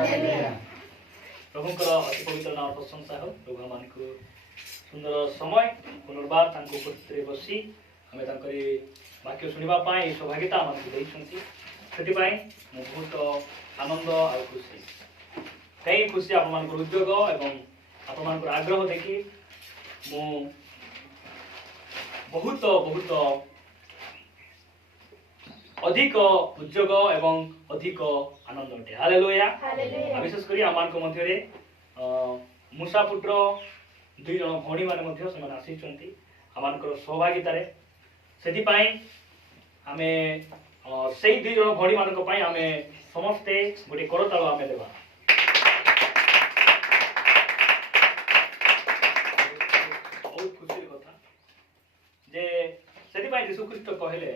प्रभुଙ୍କର ଅତି ପବିତ୍ର ନାମ ପ୍ରଶଂସା ହେଉ। ପ୍ରଭୁ ଆମମାନଙ୍କୁ ସୁନ୍ଦର ସମୟ ପୁନର୍ବାର ତାଙ୍କ ଉପସ୍ଥିତିରେ ବସି ଆମେ ତାଙ୍କରି ବାକ୍ୟ ଶୁଣିବା ପାଇଁ ସୌଭାଗ୍ୟତା ଆମକୁ ଦେଇଛନ୍ତି। ସେଥିପାଇଁ ମୁଁ ବହୁତ ଆନନ୍ଦ ଆଉ ଖୁସି। କାହିଁକି ଖୁସି? ଆପଣମାନଙ୍କର ଉଦ୍ୟୋଗ ଏବଂ ଆପଣମାନଙ୍କର ଆଗ୍ରହ ଦେଖି ମୁଁ ବହୁତ ବହୁତ अधिक उद्योग एवं अधिक आनंद अटे। हालेलुया। विशेष करी आम मध्य मूसा पुत्र दुई जन भणी मैंने आसी आम सहभागितार से आम से दुई जन भणी मान आम समस्ते गोटे करताल आम देवा। बहुत खुशी कथा जे से यीशुख्रीष्ट कहले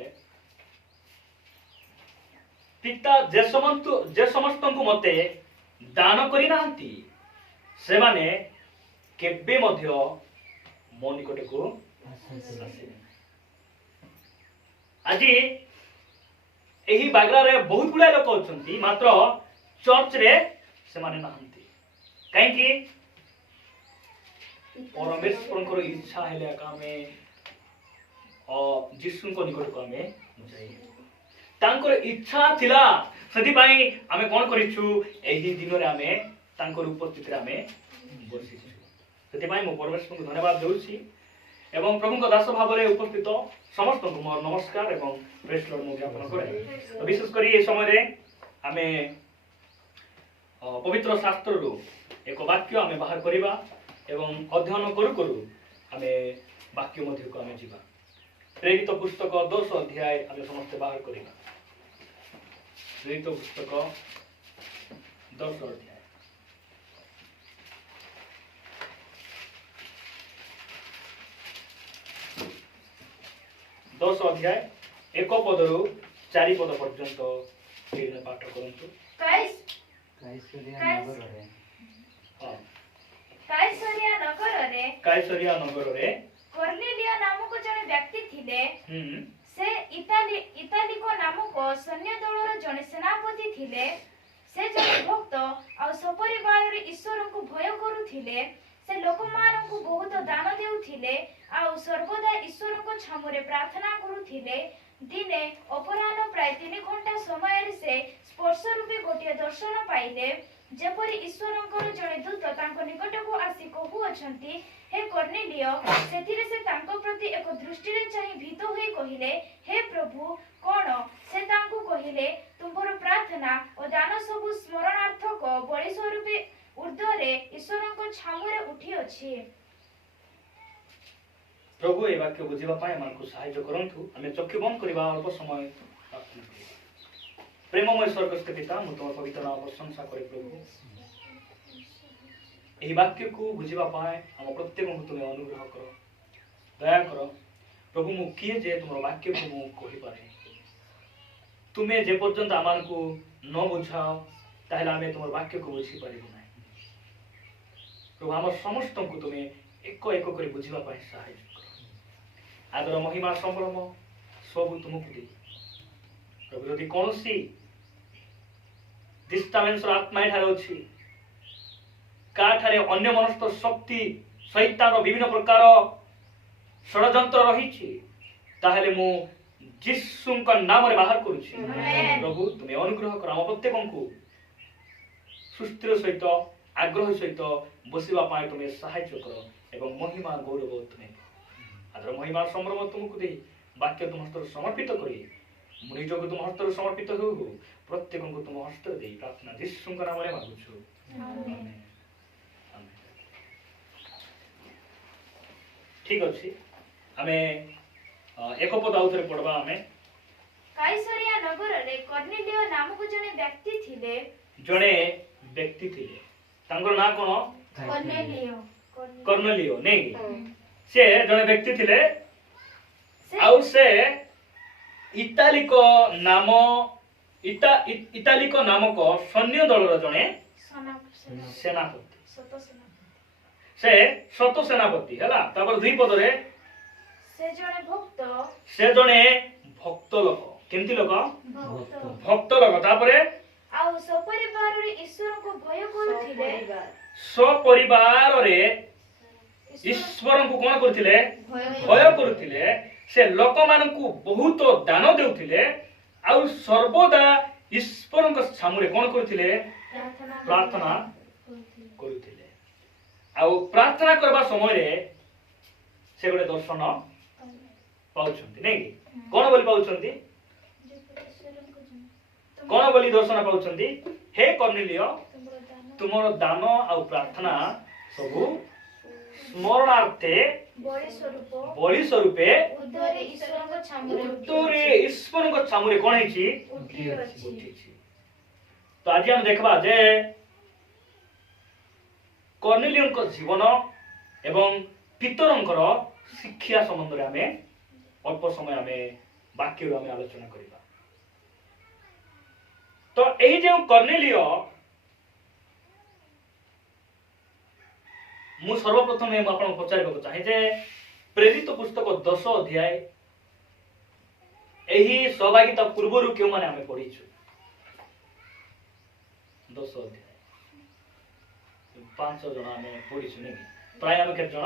पिता जे समस्त को मते दान करी नांती से माने केबे मध्य मो निकट को आज एही बागरा रे बहुत गुड़ा लोक अछंती मात्र चर्च रे से माने नांती काहे कि परमेश्वर इच्छा हेले कामे जीसु को निकट को हमें जाई तांकर इच्छा थिला सदी पाई हमें कोन करिछु एही दिन रे हमें तांकर उपस्थिति रे हमें बसिछु। सदी पाई मो परमेश्वर को धन्यवाद देउछि एवं प्रभु को दास भाव रे उपस्थित समस्त को मोर नमस्कार एवं प्रेस लॉर्ड मो ज्ञापन करे। विशेष करी ए समय रे हमें पवित्र शास्त्र रो एक वाक्य हमें बाहर करिबा एवं अध्ययन करू करू हमें वाक्य मध्य को हमें जीवा। प्रेरित पुस्तक 10 अध्याय हमें समस्त बाहर करिबा। प्रेरित पुस्तक 10 अध्याय एक पदरु 4 पद पर्यंत पाठ करंतु। काइसरिया नगर रे कर्नेलियो नामक जने व्यक्ति थिले। से इतालिको नामक सैन्य दलर जने सेनापति थिले। से जने भक्त आ सपरिवार रे ईश्वर को भय करूथिले। से लोकमान को बहुत दान देउथिले आ सर्वदा ईश्वर को छामुरे प्रार्थना करूथिले। दिने अपराह्न प्राय 3 घंटा समय से स्पर्श रूपी गोटे दर्शन पाइले जेपरि ईश्वरंकर जने दूत तांको निकट को आसी कहू अछंती हे कर्नेलियो। सेथिरे से तांको प्रति एक दृष्टि रे चाहि भीत होई कहिले हे प्रभु कोन? से तांको कहिले तुमर प्रार्थना और दान सब स्मरणार्थक बलि स्वरूपे ऊर्ध्वरे ईश्वरंको छामुरे उठी अछि। प्रभु ए वाक्य बुझिबा पाए मानकु सहायता करंतु। हमें चक्षु बंद करबा अल्प समय प्रार्थना करिबा। प्रेममय स्वर्गस्थ पिता मु तुम पवित्र नाम प्रशंसा करे प्रभु। एही वाक्य को बुझिबा पाए हम प्रत्येक को तुम अनुग्रह करो दया करो प्रभु। मु किए जे तुम वाक्य को मु कहि पारे तुमे जे पर्यंत आमान को न बुझाओ ताहले हमें तुम वाक्य को बुझी पारिबो नै प्रभु। हम समस्त को तुम एक एक कर बुझिबा पाए सहायता करो। आदर महिमा संभ्रम सब तुमको दे प्रभु। यदि कौनसी डिस्टर्बेंस आत्मा ठारे अछि काठारे अन्य मनस्थ शक्ति शैतान विभिन्न प्रकार षडयंत्र रही ताहले मु जीसुଙ୍କ नाम रे बाहर करूछि प्रभु। तुम अनुग्रह कर हम प्रत्येक को सुस्थिर सहित आग्रह सहित बसिबा पाए तुम सहायता कर एवं महिमा गौरव तुम आदर महिमा संभ्रम तुमको दे वाक्य तुम हस्त समर्पित करी मु निज को तुम हस्त समर्पित हो प्रत्येक को तुम हस्त दे प्रार्थना जीसुଙ୍କ नाम रे मागुछु आमेन। ठीक अछि हमें एक पद आउथरे पढबा। हमें काइसरिया नगर रे कर्नेलियो नामक जने व्यक्ति थिले। जने व्यक्ति थिले तांगर ना कोन? कर्नेलियो। कर्नेलियो नै से जने व्यक्ति थिले आउ से इतालिको नामक सैन्य दलर जने सेनापति से सत सेनापति हैला। तापर 2 पद रे से जने भक्त लोक केमती लोक भक्त लोक तापर आउ सपरिवार रे ईश्वर को ଭୟ କରୁଥିଲେ ସପରିବାର ରେ ଈଶ୍ୱରଙ୍କୁ କଣ କରୁଥିଲେ ଭୟ କରୁଥିଲେ ସେ ଲୋକମାନଙ୍କୁ ବହୁତ ଦାନ ଦେଉଥିଲେ ଆଉ ସର୍ବଦା ଈଶ୍ୱରଙ୍କ ସାମ୍ନାରେ କଣ କରୁଥିଲେ ପ୍ରାର୍ଥନା କରୁଥିଲେ ଆଉ ପ୍ରାର୍ଥନା କରିବା ସମୟରେ ସେ ଗୋଟେ ଦର୍ଶନ ପାଉଛନ୍ତି ନାଇଁ କି କଣ ବୋଲି ପାଉଛନ୍ତି କଣ ବୋଲି ଦର୍ଶନ ପାଉଛନ୍ତି ହେ କର୍ଣ୍ଣେଲିୟ ତୁମର ଦାନ ଆଉ ପ୍ରାର୍ଥନା ସବୁ ସ୍ମରଣାର୍ଥେ ବଳି ସ୍ୱରୂପେ ଉର୍ଦ୍ଧ୍ୱରେ ଈଶ୍ୱରଙ୍କ ଛାମୁରେ କଣ ହେଇଛି ଉଠିଛି ତ ଆଜି ଆମେ ଦେଖିବା ଯେ କର୍ଣ୍ଣେଲିୟଙ୍କ ଜୀବନ ଏବଂ ପିତରଙ୍କର ଶିକ୍ଷା ସମ୍ବନ୍ଧରେ ଆମେ ଅଳ୍ପ ସମୟ ଆମେ ବାକ୍ୟରୁ ଆମେ ଆଲୋଚନା କରିବା ତ ଏହି ଯେଉଁ କର୍ଣ୍ଣେଲିୟ ମୁଁ ସର୍ବପ୍ରଥମେ ମୁଁ ଆପଣଙ୍କୁ ପଚାରିବାକୁ ଚାହେଁ ଯେ ପ୍ରେରିତ ପୁସ୍ତକ 10 ଅଧ୍ୟାୟ ଏହି ସହଭାଗିତା ପୂର୍ବରୁ କେଉଁମାନେ ଆମେ ପଢିଛୁ 10 ଅଧ୍ୟାୟ 5 ଜଣ ଆମେ ପଢିଛୁ ନାଇଁ ପ୍ରାୟ ଆମେ କେତେ ଜଣ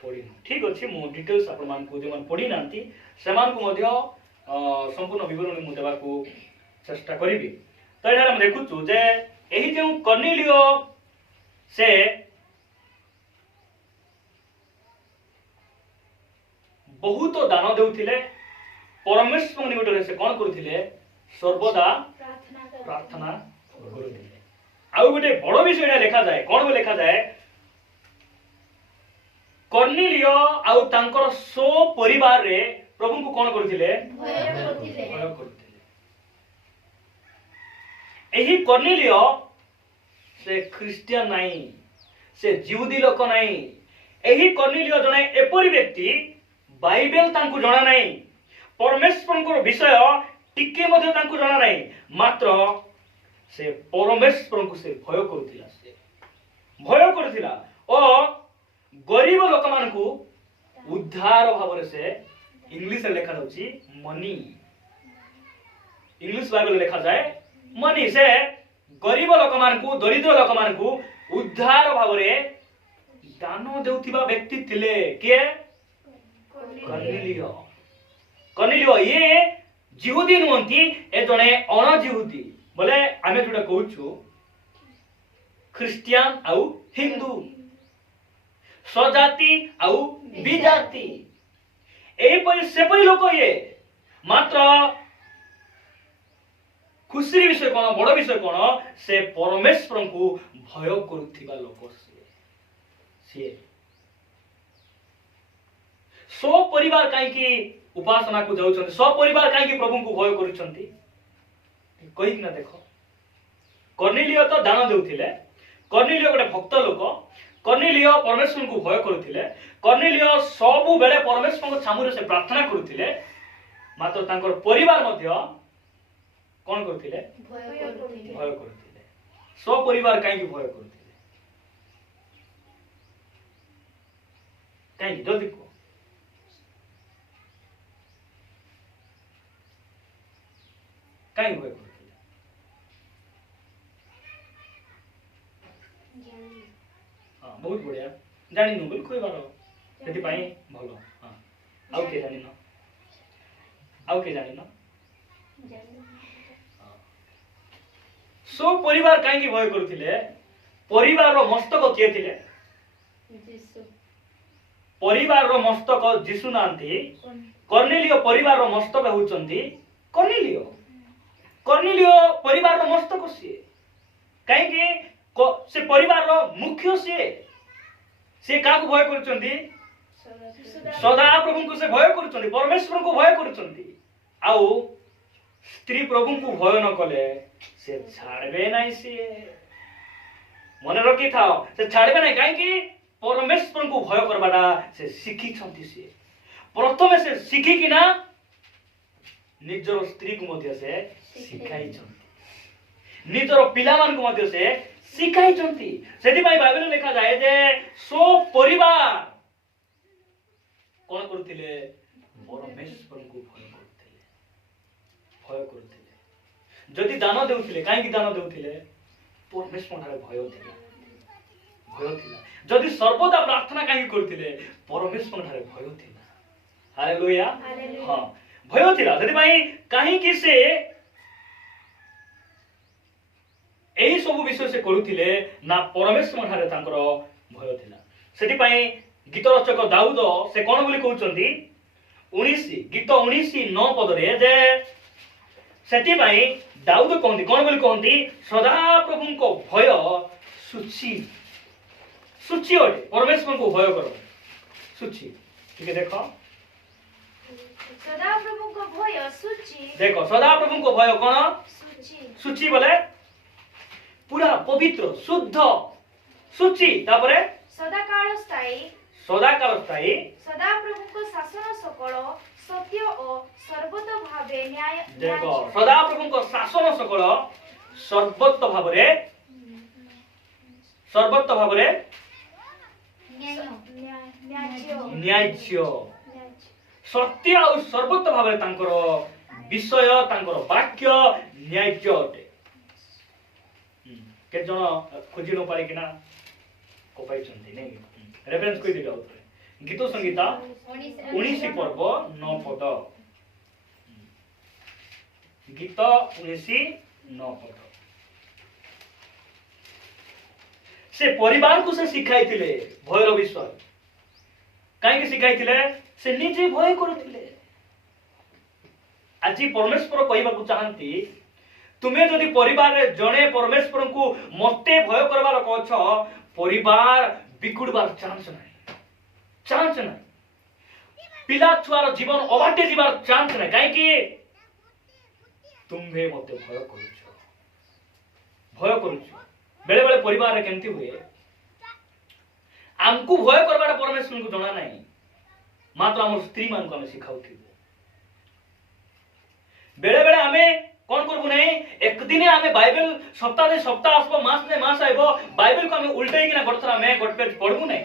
ପଢିନୁ ଠିକ ଅଛି ମୁଁ ଡିଟେଲ୍ସ ଆପଣମାନଙ୍କୁ ଯେଉଁମାନେ ପଢି ନାହାନ୍ତି ସେମାନଙ୍କୁ ମଧ୍ୟ ସମ୍ପୂର୍ଣ୍ଣ ବିବରଣୀ ମୁଁ ଦେବାକୁ ଚେଷ୍ଟା କରିବି ତ ଏଠାରେ ଆମେ ଦେଖୁଛୁ ଯେ ଏହି ଯେଉଁ କର୍ଣ୍ଣେଲିୟ ସେ ବହୁତ ଦାନ ଦେଉଥିଲେ ପରମେଶ୍ୱର ନିକଟରେ ସେ କଣ କରୁଥିଲେ ସର୍ବଦା ପ୍ରାର୍ଥନା କରୁଥିଲେ ଆଉ ଗୋଟେ ବଡ ବିଷୟ ଲେଖାଯାଏ କଣ ଲେଖାଯାଏ କର୍ଣ୍ଣେଲିୟ ଆଉ ତାଙ୍କର ପରିବାରରେ ପ୍ରଭୁଙ୍କୁ କଣ କରୁଥିଲେ ଭୟ କରୁଥିଲେ ଏହି କର୍ଣ୍ଣେଲିୟ ସେ ଖ୍ରୀଷ୍ଟିଆନ ନାହିଁ ସେ ଜିହୁଦୀ ଲୋକ ନାହିଁ ଏହି କର୍ଣ୍ଣେଲିୟ ଜଣେ ଏପରି ବ୍ୟକ୍ତି ବାଇବେଲ ତାଙ୍କୁ ଜଣା ନାହିଁ ପରମେଶ୍ୱରଙ୍କର ବିଷୟ ଟିକେ ମଧ୍ୟ ତାଙ୍କୁ ଜଣା ନାହିଁ ମାତ୍ର ସେ ପରମେଶ୍ୱରଙ୍କୁ ସେ ଭୟ କରୁଥିଲା ଓ ଗରିବ ଲୋକମାନଙ୍କୁ ଉଦ୍ଧାର ଭାବରେ ସେ ଇଂଲିଶରେ ଲେଖା ଯାଉଛି ମନି ଇଂଲିଶ ବାଇବେଲ ଲେଖାଯାଏ ମନି ସେ ଗରିବ ଲୋକମାନଙ୍କୁ ଦରିଦ୍ର ଲୋକମାନଙ୍କୁ ଉଦ୍ଧାର ଭାବରେ ଦାନ ଦେଉଥିବା ବ୍ୟକ୍ତି ଥିଲେ କିଏ କର୍ଣ୍ଣେଲିୟ ଇଏ ଜିହୁଦୀ ନୁହନ୍ତି ଏ ଜଣେ ଅଣ ଜିହୁଦୀ ବୋଲେ ଆମେ ଯୋଉଟା କହୁଛୁ ଖ୍ରୀଷ୍ଟିଆନ ଆଉ ହିନ୍ଦୁ ସ୍ୱଜାତି ଆଉ ବିଜାତି ଏହିପରି ସେପରି ଲୋକ ଇଏ ମାତ୍ର ଖୁସିର ବିଷୟ କଣ ବଡ ବିଷୟ କଣ ସେ ପରମେଶ୍ୱରଙ୍କୁ ଭୟ କରୁଥିବା ଲୋକ ସିଏ ପରିବାର କାହିଁକି ଉପାସନାକୁ ଯାଉଛନ୍ତି ପରିବାର କାହିଁକି ପ୍ରଭୁଙ୍କୁ ଭୟ କରୁଛନ୍ତି କହିକିନା ଦେଖ କର୍ଣ୍ଣେଲିୟ ତ ଦାନ ଦେଉଥିଲେ କର୍ଣ୍ଣେଲିୟ ଗୋଟେ ଭକ୍ତ ଲୋକ କର୍ଣ୍ଣେଲିୟ ପରମେଶ୍ୱରଙ୍କୁ ଭୟ କରୁଥିଲେ କର୍ଣ୍ଣେଲିୟ ସବୁବେଳେ ପରମେଶ୍ୱରଙ୍କ ସାମ୍ନାରେ ସେ ପ୍ରାର୍ଥନା କରୁଥିଲେ ମାତ୍ର ତାଙ୍କର ପରିବାର ମଧ୍ୟ କଣ କରୁଥିଲେ ଭୟ କରୁଥିଲେ ପରିବାର କାହିଁକି ଭୟ କରୁଥିଲେ କାହିଁକି ଜଲ୍ଦି କୁହ କାହିଁକି ଭୟ କରୁଥିଲେ ବହୁତ ବଢିଆ ଜାଣିନୁ ବୋଲି କହିବାର ସେଥିପାଇଁ ଭଲ ଆଉ କିଏ ଜାଣିନ ପରିବାର କାହିଁକି ଭୟ କରୁଥିଲେ ପରିବାରର ମସ୍ତକ କିଏ ଥିଲେ ପରିବାରର ମସ୍ତକ ଯୀଶୁ ନାହାନ୍ତି କର୍ଣ୍ଣେଲିୟ ପରିବାରର ମସ୍ତକ ହେଉଛନ୍ତି କର୍ଣ୍ଣେଲିୟ ପରିବାରର ମସ୍ତକ ସିଏ କାହିଁକି ସେ ପରିବାରର ମୁଖ୍ୟ ସିଏ କାହାକୁ ଭୟ କରୁଛନ୍ତି ସଦା ପ୍ରଭୁଙ୍କୁ ସେ ଭୟ କରୁଛନ୍ତି ପରମେଶ୍ୱରଙ୍କୁ ଭୟ କରୁଛନ୍ତି ଆଉ ସ୍ତ୍ରୀ ପ୍ରଭୁଙ୍କୁ ଭୟ ନ କଲେ ସେ ଛାଡିବେ ନାହିଁ ସିଏ ମନେ ରଖିଥାଅ ସେ ଛାଡିବେ ନାହିଁ କାହିଁକି ପରମେଶ୍ୱରଙ୍କୁ ଭୟ କରିବାଟା ସେ ଶିଖିଛନ୍ତି ସିଏ ପ୍ରଥମେ ସେ ଶିଖିକିନା ନିଜର ସ୍ତ୍ରୀକୁ ମଧ୍ୟ ସେ ଶିଖାଇଛନ୍ତି ନିଜର ପିଲାମାନଙ୍କୁ ମଧ୍ୟ ସେ ଶିଖାଇଛନ୍ତି ସେଥିପାଇଁ ବାଇବେଲରେ ଲେଖାଯାଏ ଯେ ପରିବାର କଣ କରୁଥିଲେ ପରମେଶ୍ୱରଙ୍କୁ ଭୟ କରୁଥିଲେ ଯଦି ଦାନ ଦେଉଥିଲେ କାହିଁକି ଦାନ ଦେଉଥିଲେ परमेश्वर ठारे भय थिला जदि सर्वदा प्रार्थना कहीं करथिले परमेश्वर ठारे भय थिला हालेलुया हां भय थिला जदि भाई कहीं कि से एही सब विषय से करूथिले ना परमेश्वर ठारे तांकर भय थिला सेति पई गीत रचक दाऊद से कोन बोली कहउचंदी 19 गीत 19:9 पद रे जे सेति पई दाऊद कहंदी कोन बोली कहंदी सदा प्रभु को भय सुची सुची ओटे परमेश्वर को भय करो सुची ठीक है देखो सदा प्रभु को भय सुची देखो सदा प्रभु को भय कोन सुची सुची बोले पूरा पवित्र शुद्ध सुची तापरे सदा काल स्थायी सदा प्रभु को शासन सकल सत्य और सर्वत भावे न्याय देखो सदा प्रभु को शासन सकल सर्वत भावरे न्याय्य सत्य और सर्वत भावरे तांकर विषय तांकर वाक्य न्याय्य अटे के जण खोजी न पारे किना कोपाई चंदी नै रेफरेंस कोइ दिला ऊपर गीत संगीता 19 पर्व 9 पद गीत 19:9 पद से परिवार को से सिखाई थिले भयर विषय काहे के सिखाई थिले से निजे भय करथिले आज परमेश्वर कहबा को चाहंती तुम्हें जदि परिवार रे जणे परमेश्वर को मते भय करबार कहछ परिवार बिकुड़बार चांस नहीं पिला छुआर जीवन अबाटे जीवार चांस नहीं काहे कि तुम्हें मते भय करूछ बेले बेले परिवार रे केमती हुए हमको भय करबाटा परमेश्वर को जणा नहीं मात्र हमर स्त्री मान को हम सिखाउथि बेले बेले हमें कौन करबो नहीं एक दिन आमे बाइबल सप्ताह ने सप्ताह आसबो मास ने मास आइबो बाइबल को हमें उल्टाई किना गडथरा में गड पेज पढबो नहीं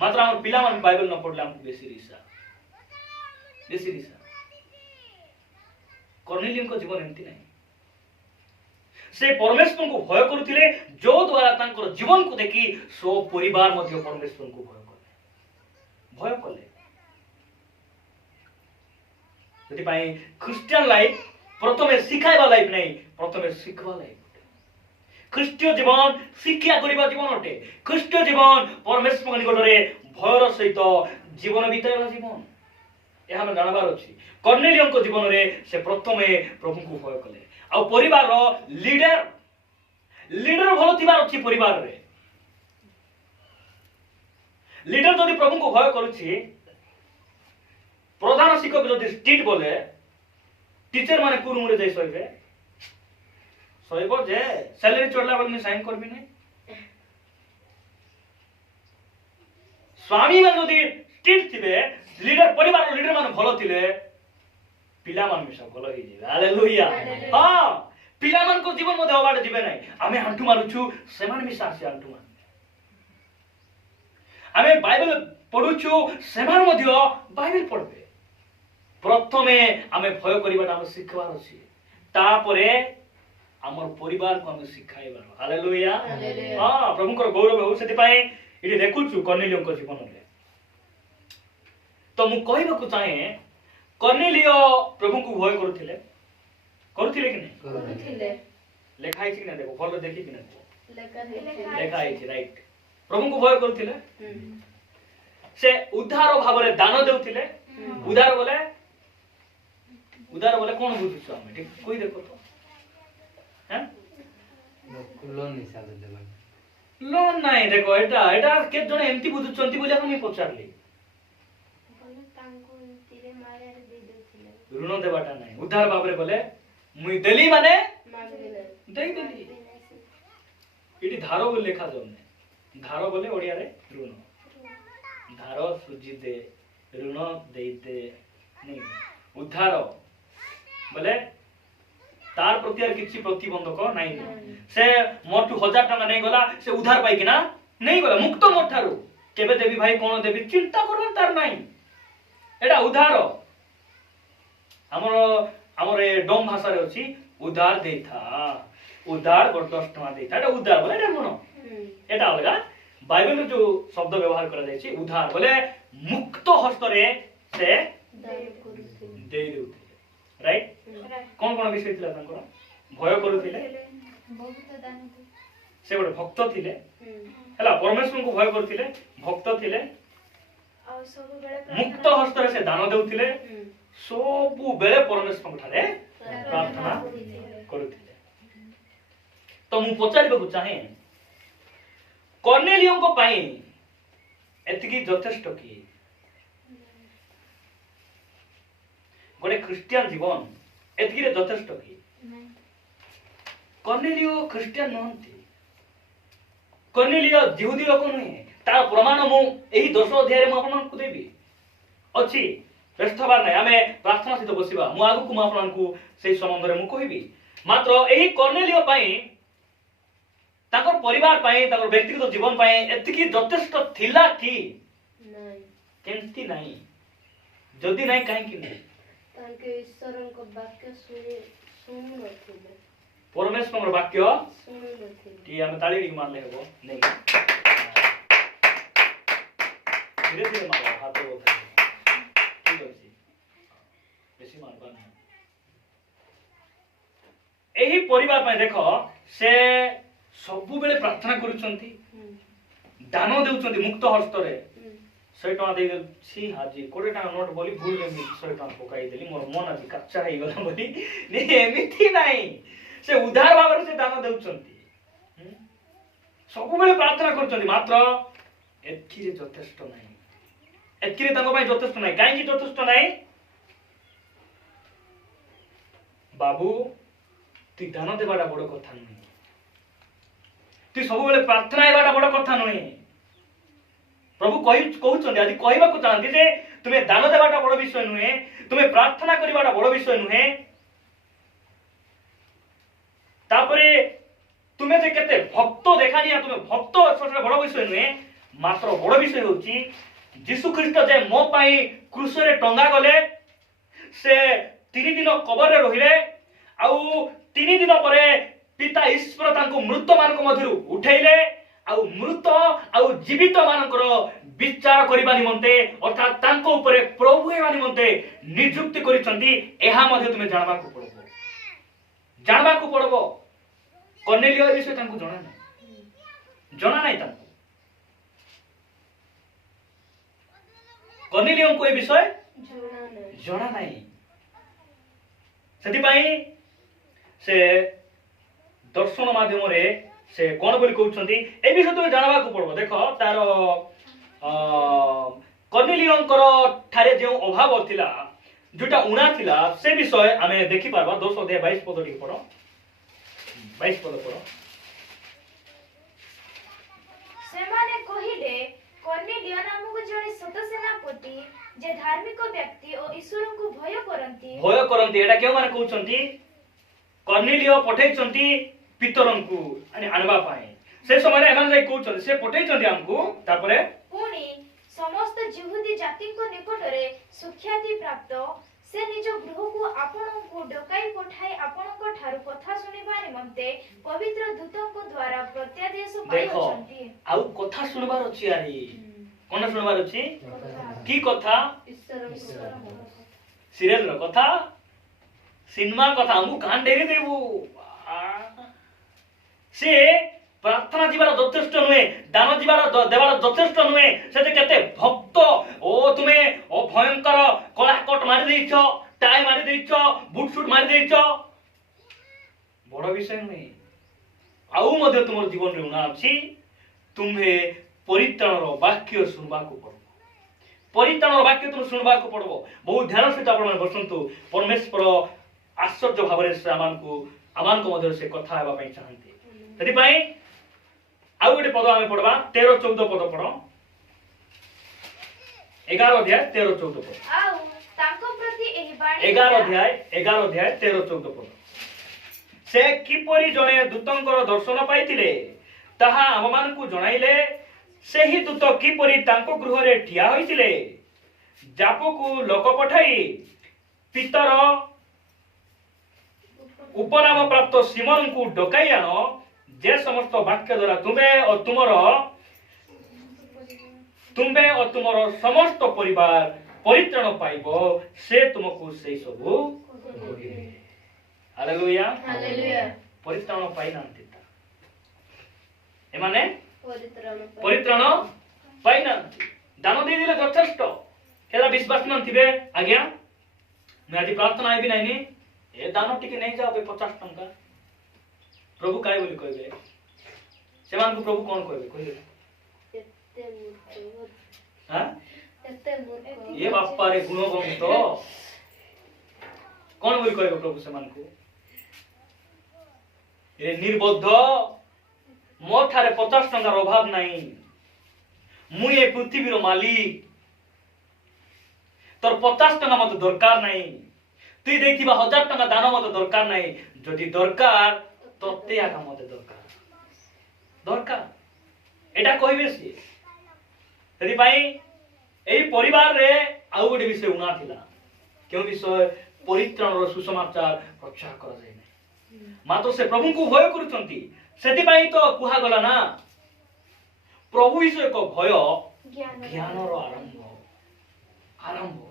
मात्र हमर पिला मन बाइबल न पढले हमको बेसी रिसा कर्नेलियन को जीवन एंती नहीं से परमेश्वर को भय करूथिले जो द्वारा तांकर जीवन को देखि सो परिवार मध्य परमेश्वर को भय कले जति पई क्रिश्चियन लाइफ प्रथमे शिखाइबा लाइफ नहीं प्रथमे शिखवा लाइफ ख्रीष्टीय जीवन शिक्षा करिबा जीवन अटे ख्रीष्टीय जीवन परमेश्वर निकटरे भयर सहित जीवन बिताइबा जीवन यह हम जानबार अछि कर्नेलियन को जीवन रे से प्रथमे प्रभु को भय कले आ परिवार रो लीडर भलो थिबार अछि परिवार रे लीडर जदि प्रभु को भय करूछि प्रधान शिक्षक जदि स्ट्रिक्ट बोले टीचर माने को रूम रे जाई सहिबो जे सैलरी चढ़ला बेल में साइन करबी नै स्वामी मान जदि स्ट्रिक्ट थिबे लीडर परिवार लीडर मान भलो थिले पिला मान सब भलो ही जे हालेलुया हां पिला मान को जीवन मध्ये अबाड दिबे नै आमे हांटू मारुछु सेमान मिसा से हांटू मान आमे बाइबल पढुछु सेमान मध्ये बाइबल पढबे प्रथमे आमे भय करिबाटा हम शिखबार अछि तापरे हमर परिवार को हम शिखाइबार हालेलुया हां प्रभु को गौरव हो सेति पई इडी देखुछु कर्नेलियो को जीवन रे तो मु कहबा को चाहे कर्नेलियो प्रभु को भय करूथिले कि नहीं करूथिले लेखा है कि ना देखो फॉलो देखि कि ना लेखा है राइट प्रभु को भय करूथिले से उद्धार भाव रे दान देउथिले उद्धार बोले कौन बुझुछ हम ठीक कोई देखो तो हैं लोन हिसाब देबा लोन नहीं देखो एटा के जण एमती बुझुछंती बोले हम पचारली ऋण देबाटा नहीं उद्धार भाव रे बोले मुई देली माने देई देली इटी धारो बोले लेखा जाउने धारो बोले ओडिया रे ऋण धारो सुजी दे ऋण देई दे नहीं उद्धार बोले तार प्रति आर किछि प्रतिबंधक नाही से मोटू 1000 टका नहीं गला से उधार पाई किना नहीं गला मुक्त मोर थारु केबे देबी भाई कोन देबी चिंता करबे तार नाही एटा उधार हमर ए डोम भाषा रे अछि उधार देई था उद्धार गोटे 10 टଙ୍କା देता एटा उद्धार बोले एटा कोन एटा अलगा बाइबल में जो शब्द व्यवहार करा जायछि उद्धार बोले मुक्त हस्तरे से दे देउथिले राइट कोन कोन विषय थिला तांकर भय करूथिले बहुत दान से गोटे भक्त थिले हला परमेश्वर को भय करूथिले भक्त थिले और सब बेले मुक्त हस्तरे से दान देउथिले सबु बेले परमेश्वर ठारे प्रार्थना करूथिले तो मु पचारिबा चाहे कर्नेलियो को पाई एतिकी यथेष्ट कि गोटे ख्रिस्टियन जीवन एतिकी यथेष्ट कि कर्नेलियो ख्रिस्टियन नहंती कर्नेलियो यहूदी लोक नुहे तार प्रमाण मु एही 10 अध्याय रे मु आपन को देबी अछि व्यस्त हबार नै आमे प्रार्थना सहित बसिबा मु आगु को आपन को सेही संबंध रे मु कहिबी मात्र एही कर्नेलियो पाई ताकर परिवार पाई ताकर व्यक्तिगत जीवन पाई एतिकी यथेष्ट थिला कि नहीं केंती नाही जदी नाही काहे कि नाही ताके ईश्वरन को वाक्य सुनु नथिले परमेश्वर वाक्य सुनु नथिले टी हम ताली री मारले हेबो नहीं धीरे धीरे मारो हाथ वो ठीक अछि बेसी मारबा नहीं एही परिवार में देखो से सबु बेले प्रार्थना करूछंती दान देउछंती मुक्त हस्तरे 100 टका दे छी हाजी 20 टका नोट बोली भूल गे 100 टका पकाई देली मोर मन आज कच्चा हे गला बोली ने एमिथि नाही से उधार भाବରେ से दान देउछंती सबु बेले प्रार्थना करूछंती मात्र एथिरे यथेष्ट नाही एथिरे तांको पय यथेष्ट नाही काहे कि यथेष्ट नाही बाबू तू दान देबाडा बड़ कथा नहीं तू सब बेले प्रार्थना हेबाडा बड़ कथा नहीं प्रभु कहउछंती आज कहबा को चाहंती जे तुमे दान देबाटा बड़ विषय नुहे तुमे प्रार्थना करिबाटा बड़ विषय नुहे तापरे तुमे जे केते भक्त देखानिया तुमे भक्त सठे बड़ विषय नुहे मात्र बड़ विषय होची यीशु ख्रीष्ट जे मो पाई क्रूस रे टंगा गले से 3 दिन कबर रे रहिले आउ 3 दिन परे पिता ईश्वर तांको मृत मानक मध्यरु उठैले आउ मृत आउ जीवित मानकर विचार करिबा निमंते अर्थात तांको ऊपर प्रभु हेबा निमंते नियुक्ति करिसंती एहा मध्ये तुमे जानबा को पड़बो कर्नेलियो विषय तांको जणा नाही तांको कर्नेलियो को ए विषय जणा नाही सेति पई से दर्शन माध्यम रे से कोन बोली कहउछंती ए विषय तो जानबा को पड़बो देखो तार कर्नेलियो ठारे जे अभाव थिला जोटा उणा थिला से विषय आमे देखि पारबा 2 अध्याय 22 पद टिक पढो 22 पद पढो सेमाने कहिले कर्नेलियो नामक जने सत सेनापति जे धार्मिक व्यक्ति और ईश्वर को भय करंती एटा केउ माने कहउछंती कर्नेलियो पठैछंती पितरंकु अनि आनबा पाए से समय रे एमान जाई कहउछंती से पठैछंती हमकु तापरे पुणी समस्त यहूदी जाति को निकट रे सुख्याति प्राप्त से निज गृह को आपन को डकाई पठाई आपन को ठारु कथा सुनिबा निमंते पवित्र दूतों को द्वारा प्रत्यादेश पाइछंती आउ कथा सुनबार अछि आरी कोन सुनबार अछि की कथा सीरियल रो कथा सिनेमा कथा हमकु कान डेरी देबू से प्रार्थना जीवार यथेष्ट नुहे दान जीवार देवार यथेष्ट नुहे से केते भक्त ओ तुमे ओ भयंकर कलाकट मारि देइछो टाई मारि देइछो बुट शूट मारि देइछो बड़ विषय नुहे आउ मध्ये तुमर जीवन रे उना अछि तुम्हे परित्राणर वाक्य सुनबा को पड़ो परित्राणर वाक्य तुम सुनबा को पड़ो बहुत ध्यान सहित आपण माने बसंतु परमेश्वर आश्चर्य भाव से आमान को मध्य से कथा हेबा पई चाहंती सेति पई आउ गोटे पद आमे पढबा 13 14 पद पढो 11 अध्याय 13 14 पद आउ तांको प्रति एही बाणी 11 अध्याय 13 14 पद से किपरि जणे दूतंकर दर्शन पाइतिले ताहा हममान को जणाइले सेही दूत किपरि तांको गृह रे ठिया होइतिले जापो को लोक पठाई पितर उपनाम प्राप्त सिमोन को डकाई आन जे समस्त वाक्य द्वारा तुम्बे और तुमर समस्त परिवार परित्राण पाइब से तुमको से सब हालेलुया परित्राण पाई नांती एमाने परित्राण पाई नांती दान दे दिले यथेष्ट केला विश्वास नथिबे आज्ञा मैं आज प्रार्थना आइबी नाइनी ए दान टिके नहीं जाओ 50 टंका प्रभु काय बोली कहबे सेमान को प्रभु कोन कहबे कहबे हां ये बापा रे गुणवंत कोन बोली कहबे प्रभु सेमान को ए निर्बोध मोर ठारे 50 टंकार अभाव नहीं मु ए पृथ्वी रो मालिक तोर 50 टंका मत दरकार नहीं तुई देखिबा 1000 टंका दान मत दरकार नहीं जदि दरकार तोते आका मत दरकार एटा कहबे से तदी भाई एई परिवार रे आउ गोटे विषय उना थिला क्यों विषय परित्राण रो सुसमाचार प्रचार करा जाय नै मातो से प्रभु को भय करूचंती सेति भाई तो कुहा गला ना प्रभु विषय को भय ज्ञान रो आरंभ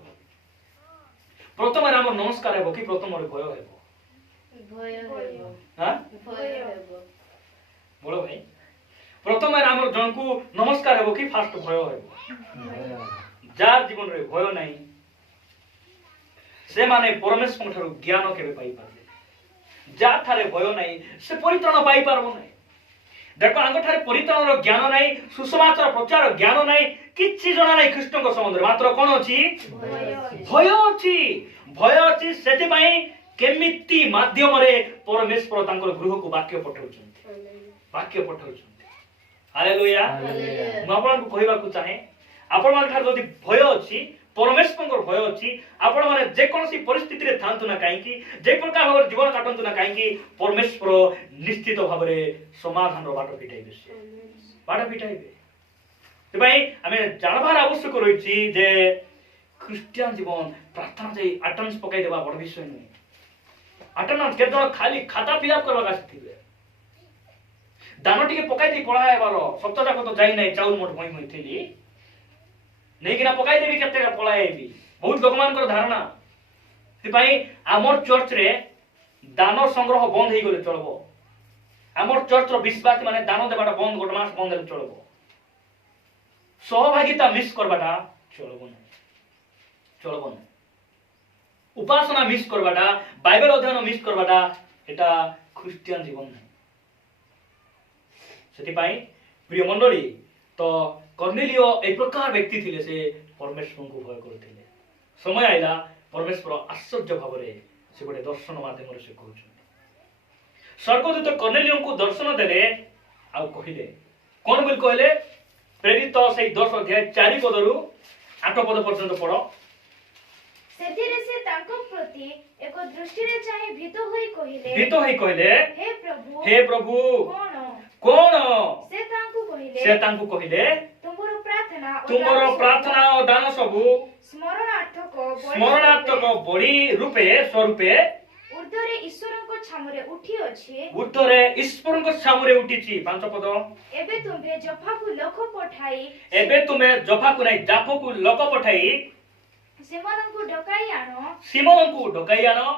प्रथम राम नमस्कार हेबो कि प्रथम रे भय हेबो हां भय हेबो बोलो भाई प्रथम राम जन को नमस्कार हेबो कि फास्ट भय हेबो जार जीवन रे भय नाही से माने परमेश्वर ठारू ज्ञान केबे पाई पारे जा थारे भय नाही से परित्राण पाई पारबो नाही देखो आंग ठारे परित्राण रो ज्ञान नाही सुसमाचार प्रचार ज्ञान नाही किछि जणा नाही कृष्ण को संबंध मात्र कोन अछि भय अछि सेति पई केमिति माध्यम रे परमेश्वर तांकर गृह को वाक्य पठाउछन हालेलुया म आपन को कहबा को चाहे आपण मान ठार जदि भय अछि परमेश्वर भय अछि आपण माने जे कोनसी परिस्थिति रे थांतु ना काहे कि जे प्रकार भाव जीवन काटंतु ना काहे कि परमेश्वर निश्चित भाव रे समाधान रो बाट पिटाइबे ते भाई हमें जानबार आवश्यक रहिछि जे क्रिश्चियन जीवन प्रार्थना जाई अटेंडेंस पकाई देबा बड़ विषय नै अटेंडेंस के जण खाली खाता फिलअप करबा कास्थिबे दान टिके पकाई दे पळाएबार सप्ताह को तो जाई नै चाउल मोट होई होइथिली नहीं किना पकाई देबी केते पळाएबी बहुत लोक मानकर धारणा ते भाई हमर चर्च रे दान संग्रह बंद हेई गेले चलबो हमर चर्च रो विश्वास माने दान देबाटा बंद गोट मास बंद हेले चलबो सहभागिता मिस करबाटा चलबो नै उपासना मिस करबाटा बाइबल अध्ययन मिस करबाटा एटा क्रिश्चियन जीवन नै सेति पई प्रिय मंडली तो कर्नेलियो एक प्रकार व्यक्ति थिले से परमेश्वर को भय करथिले समय आइला परमेश्वर आश्चर्य भाव रे से गोटे दर्शन माध्यम रे से कहउछन स्वर्गदूत कर्नेलियो को दर्शन देले आ कहिले कोन बोल कहले प्रेरित से 10 अध्याय 4 पदरु 8 पद पर्यंत पढो सेथिरे से तांको प्रति एक दृष्टि रे चाहि भीत होई कहिले हे प्रभु कोन से तांको कहिले तुमरो प्रार्थना और दान सबु स्मरणार्थक बड़ी रूपे स्वरूपे ऊर्ध्वरे ईश्वरको छामुरे उठी अछि ऊर्ध्वरे ईश्वरको छामुरे उठिछि 5 पद एबे तुमे जफा को नै जाफो को लोक पठाई सिमोनको ढकाई आनो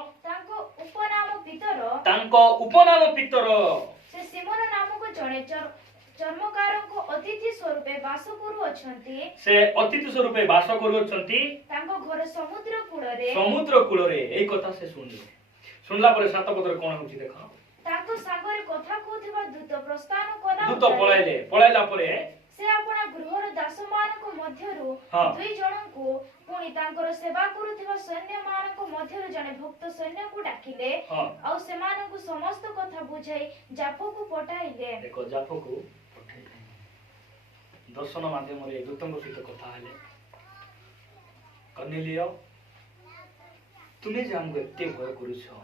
तांको उपनाम पितर से सिमोन नामको जणे चर्मकारको अतिथि स्वरूपे वास करू अछंती तांको घर समुद्र कूଳରେ एई कथा से सुनला पर 7 पदर कोन होछि देखो तांको सागरे कथा कोथिबा दूत प्रस्थान कला दूत पळाइला परे से अपना गृहर दासमानको मध्यरु दुई जनको पुनी तांकर सेवा करूथिबा सैन्य मानको मध्यरु जने भक्त सैन्य को डाकिले आ सेमानको समस्त कथा बुझाई जाफो को पठाइले देखो जाफो को पठाइले दर्शन माध्यम रे दूतंग सहित कथा हेले कर्नेलियो तुमे जे हमको एते भय करूछो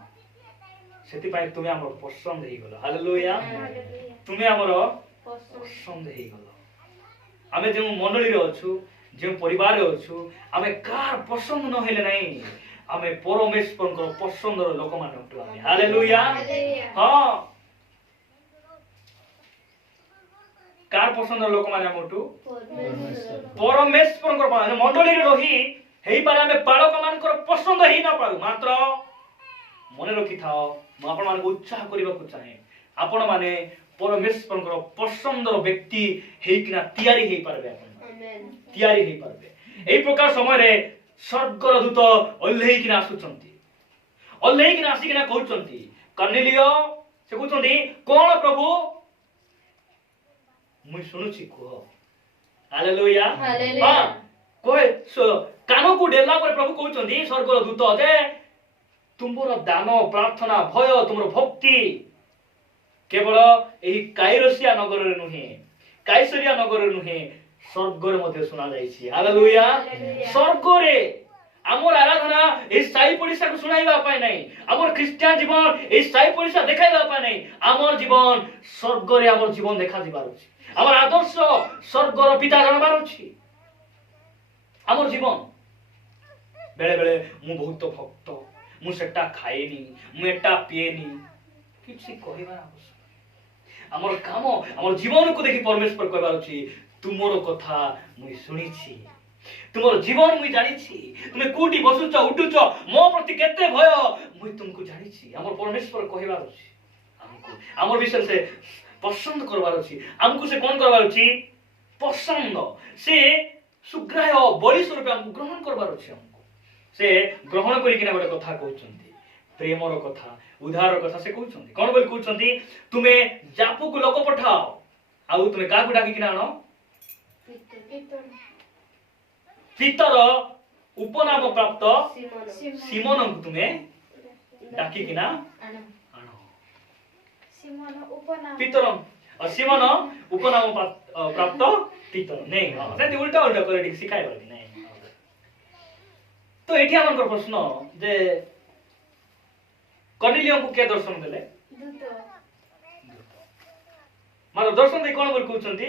सेति पाई तुमे हमर पसंद हेई गेलो हालेलुया तुमे हमर पसंद हेई गेलो आमे जे मंडली रे अछु जे परिवार रे अछु आमे कार पसंद न हेले नाही आमे परमेश्वर पसंदर लोक मान अटु आमे हालेलुया हाँ कार पसंदर लोक मान अटु परमेश्वर मंडली रही हेई पारे आमे बालक मानकर पसंद ही ना पारु मात्र मन रखि थाओ म आपण मान उत्साह करबा को चाहे आपण माने परमेश्वर पसंदर व्यक्ति हेइकिना तयारी हेई पारबे आपण तयारी हेई पारबे एई प्रकार समय रे स्वर्गर दूत ओल्हेइकिना आसिकिना कहउचंती कर्नेलियो से कहउचंती कोन प्रभु मुई सुनुची को हालेलुया हां कोए कानो को डेला पर प्रभु कहउचंती स्वर्गर दूत जे तुमरो दान प्रार्थना भय तुमरो भक्ति केवल एही काइरोसिया नगर रे नुहे काइसरिया नगर रे नुहे स्वर्ग रे मध्ये सुना जाईछि हालेलुया स्वर्ग रे हमर आराधना ए साई पडिसा को सुनाइबा पाए नै हमर क्रिश्चियन जीवन ए साई पडिसा देखाइबा पाए नै हमर जीवन स्वर्ग रे हमर जीवन देखा दिबार अछि हमर आदर्श स्वर्ग रो पिता जानबार अछि हमर जीवन बेले बेले मु बहुत भक्त मु सेटा खाएनी मु एटा पिएनी किछि कहिबार आवश्यक हमर काम हमर जीवन को देखि परमेश्वर कहबार अछि तुमरो कथा मुई सुनिछि तुमरो जीवन मुई जानिछि तुमे कोटी बसुच उठुच मो प्रति केते भय मुई तुमको जानिछि हमर परमेश्वर कहबार अछि हमको हमर विषय से पसंद करबार अछि हमको से कोन करबार अछि पसंद से सुग्राह बलि स्वरूप हमको ग्रहण करबार अछि हमको से ग्रहण करी किना गोटे कथा कहउचंती प्रेमर कथा उद्धार कथा से कहउचंती कोन बोल कहउचंती तुमे जापु को लोक पठाओ आउ तुमे काकु डाकी किना आनो पितर उपनाम प्राप्त सिमोन को तुमे डाकी किना आनो सिमोन उपनाम पितर और सिमोन उपनाम प्राप्त पितर नहीं हां सेति उल्टा उल्टा करे सिखाइ बरती नहीं तो एठी हमर प्रश्न जे कर्नेलियो को के दर्शन देले दूत मारो दर्शन दे कोन बोल कहउचंती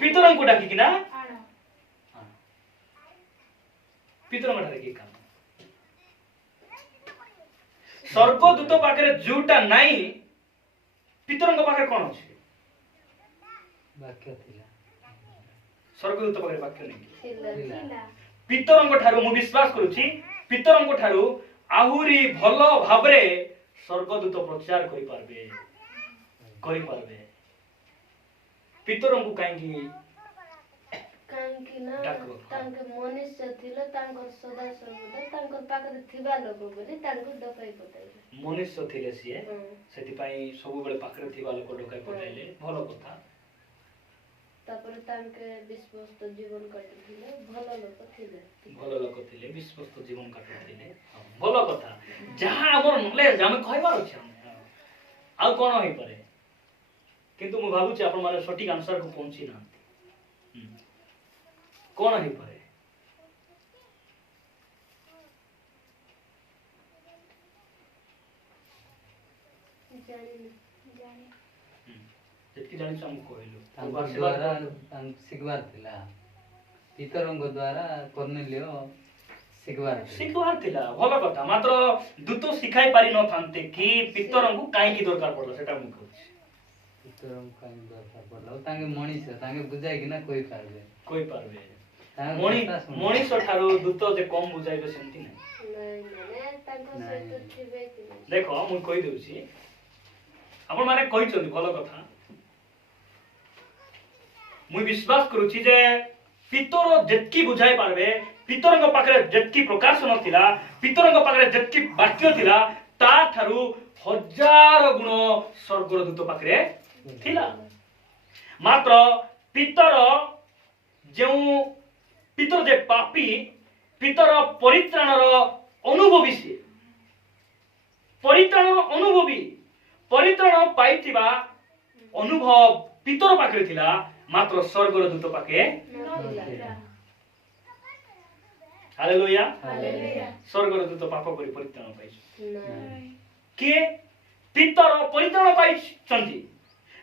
पितरन को डाकी किना आनो पितरन ठारे की काम स्वर्ग दूत पाखरे जुटा नाही पितरन को पाखरे कोन अछि वाक्य थिला स्वर्ग दूत पाखरे वाक्य नहीं थिला पितरन को ठारो मु विश्वास करूची पितरन को ठारो आहुरी भलो भाबरे स्वर्गदूत प्रचार करि पारबे पितरन को कांकी ना डाकरो। तांके मनुष्य थिले तांकर सदा सर्वदा तांकर पाखरे थिबा लोक बोली तांको डकाई पटाइले मनुष्य थिले सिए सेति पई सब बेले पाखरे थिबा लोक डकाई पटाइले भलो कथा तापर तांके विश्वस्त जीवन काटुथिले भलो लोक थिले विश्वस्त जीवन काटुथिले भलो कथा जहां हमर नॉलेज हम कहबार अछि आ कोन होई पारे किंतु मु भाबु छी आपण माने सटीक आंसर को पहुंची ना कोन होई पारे जेतकी जानि हम कहलु तांकर द्वारा सिखबार थिला पितरंग द्वारा कर्नेलियो सिखबार थिला भलो कथा मात्र दूत सिखाई पारि न थांते कि पितरंग काई की दरकार पड़ला सेटा मु कहछि पितरंग काई दरकार पड़ला तांगे मनीष तांगे बुझाई कि ना कोई पारबे मनीष ठारो दूत जे कम बुझाइबे सेंती नै देखो मु कहि देउछि आपण माने कहिछन भलो कथा मु विश्वास करूछि जे पितर जेतकी बुझाई पारबे पितरंग पाखरे जेतकी प्रकाशन थिला पितरंग पाखरे जेतकी वाक्य थिला ता ठारू हजार गुण स्वर्गर दूत पाखरे थिला मात्र पितर जे पापी पितर परित्राणर अनुभवी से परित्राण पाइथिबा अनुभव पितर पाखरे थिला मात्र स्वर्गर दूत पाखे हालेलुया स्वर्गर दूत पाप करी परित्राण पाइछ के पितर परित्राण पाइछंती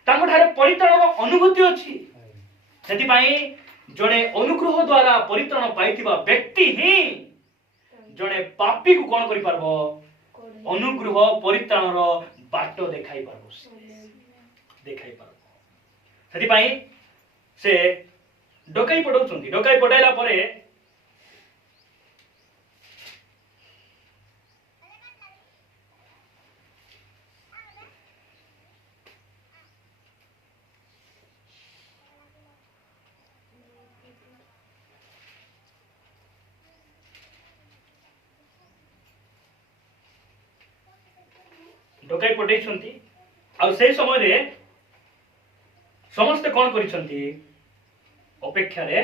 तांको ठारे परित्राणर अनुभूति अछि सेति पई जड़े अनुग्रह द्वारा परित्राण पाइथिबा व्यक्ति ही जड़े पापी को कौन करि पारबो अनुग्रह परित्राण रो बाट देखाई पारबो देखाई पारबो सेति पई से डकाई पडौछंती डकाई पडाइला परे डकाई पठाई आ से समय रे समस्त कौन करिसंती अपेक्षा रे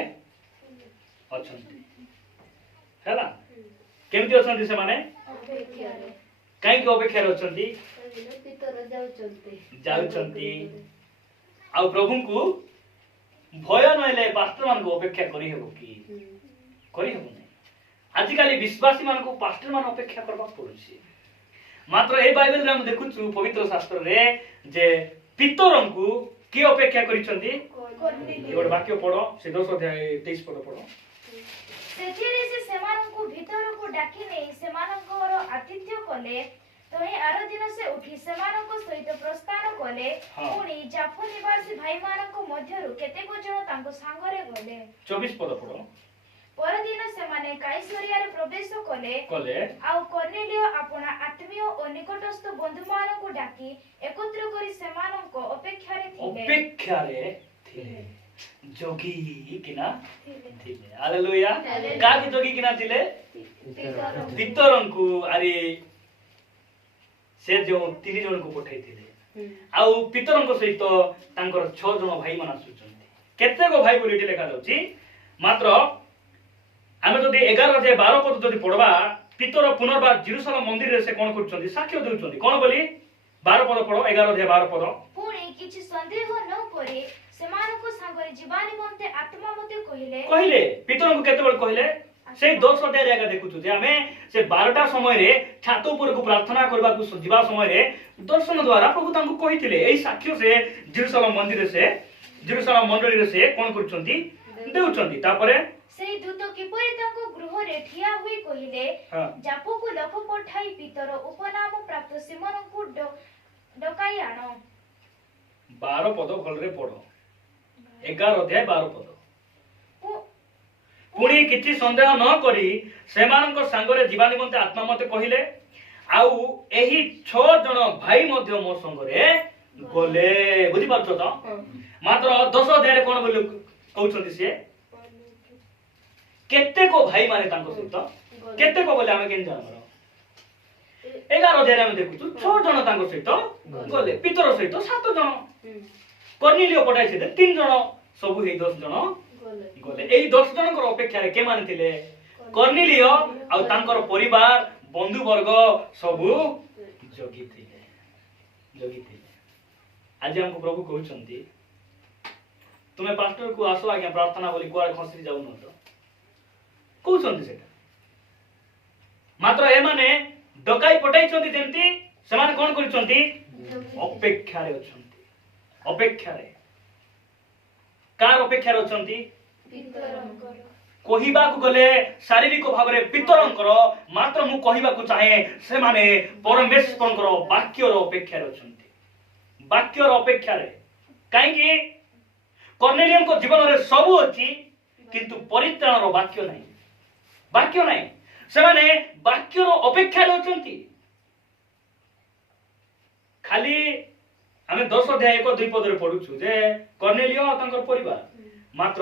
अछंती हैला केमती अछंती से माने काई के अपेक्षा रे अछंती जाउचंती आ प्रभु को भय नले पास्टर मान को अपेक्षा करी हेबो की करी हेबो नै आजिकाली विश्वासी मान को पास्टर मान अपेक्षा करबा पड़ुछि मात्र ए बाइबल रे हम देखुछु पवित्र शास्त्र रे जे पितरन को की अपेक्षा करिसंती एगोड वाक्य पढो से 10 अध्याय 23 पद पढो सेथिरे से सेमानंकु भीतर को डाकी नै सेमानंकर आतिथ्य कले तोही आरो दिन से उठी सेमानंको सहित प्रस्थान कले पुनी जाफो निवासी भाई मानंको मध्यरु केतेको जण तांको सांगरे गले 24 पद पढो परदिन सेमाने काइसरिया रे प्रवेश कले आउ कर्नेलियो आपना आत्मीय और निकटस्थ बंधु मानंको डाकी एकत्र करी सेमानंको अपेक्षा रे थिले जोगी किना थिले हालेलुया का की जोगी किना थिले पितरंकु अरे से जो 3 जन को पठाई थिले आउ पितरंको सहित तांकर 6 जन भाई मान आसुचंती केते को भाई बोली लेखा जाउची मात्र आमे जदि 11 अध्याय 12 पद जदि पढबा पितर पुनर्बार जेरुसलेम मंदिर रे से कोन करचंती साक्ष्य देउचंती कोन बोली 12 पद पढो 11 अध्याय 12 पद पुणी किछि संदेह न करे सेमानको संगरे जीवानी बनते आत्मा मते कहिले पितरଙ୍କୁ केतेबेल कहिले से 10 अध्याय रे देखुछु जे हमें से 12टा समय रे छात ऊपर को प्रार्थना करबा को जीवा समय रे दर्शन द्वारा प्रभु तांको कहिथिले एई साक्ष्य से जेरुसलेम मंदिर रे से जेरुसलेम मंडली रे से कोन करचंती देउचंती तापरे सेई दूत किपरि तांको गृह रे ठिया होई कहिले जापो को लख पठाई पितर उपनाम प्राप्त सिमरଙ୍କୁ डकाई आनो 12 पद भल रे पढो 11 अध्याय 12 पद पुणी किछि संदेह न करी सेमानक संगरे जीवा निमंते आत्मा मते कहिले आउ एही 6 जण भाई मध्य मो संगरे गले बुझि पाछो त मात्र 10 अध्याय रे कोन बोल कहउछंती से केते को भाई माने तांको सहित केते को बोले आमे केन जानरो 11 अध्याय रे हम देखुछु 6 जण तांको सहित गले पितर सहित 7 जण कर्नेलियो पठाई से 3 जण सब हे 10 जण गले एई 10 जण को अपेक्षा रे के माने थिले कर्नेलियो आ तांकर परिवार बंधु वर्ग सब जोगी थिले आज हमको प्रभु कहउछंती तुमे पास्टर को आसो आज्ञा प्रार्थना बोली कोआ खसरी जाउ न तो कहउछंती सेटा मात्र ए माने डकाई पठाइछंती जेंती समान कोन करिछंती अपेक्षा रे अछंती अपेक्षा रे कार अपेक्षा रे अछंती कहिबा को गले शारीरिक भाव रे पितरंकर मात्र मु कहिबा को चाहे से माने परमेश्वरंकर वाक्य रो अपेक्षा रे अछंती वाक्य रो अपेक्षा रे काहे कि कर्नेलियन को जीवन रे सब अछि किंतु परित्राण रो वाक्य नै से माने वाक्य रो अपेक्षा रे अछंती खाली आमे 10 अध्याय 1 2 पद रे पढुछु जे कर्नेलियो तांकर परिवार मात्र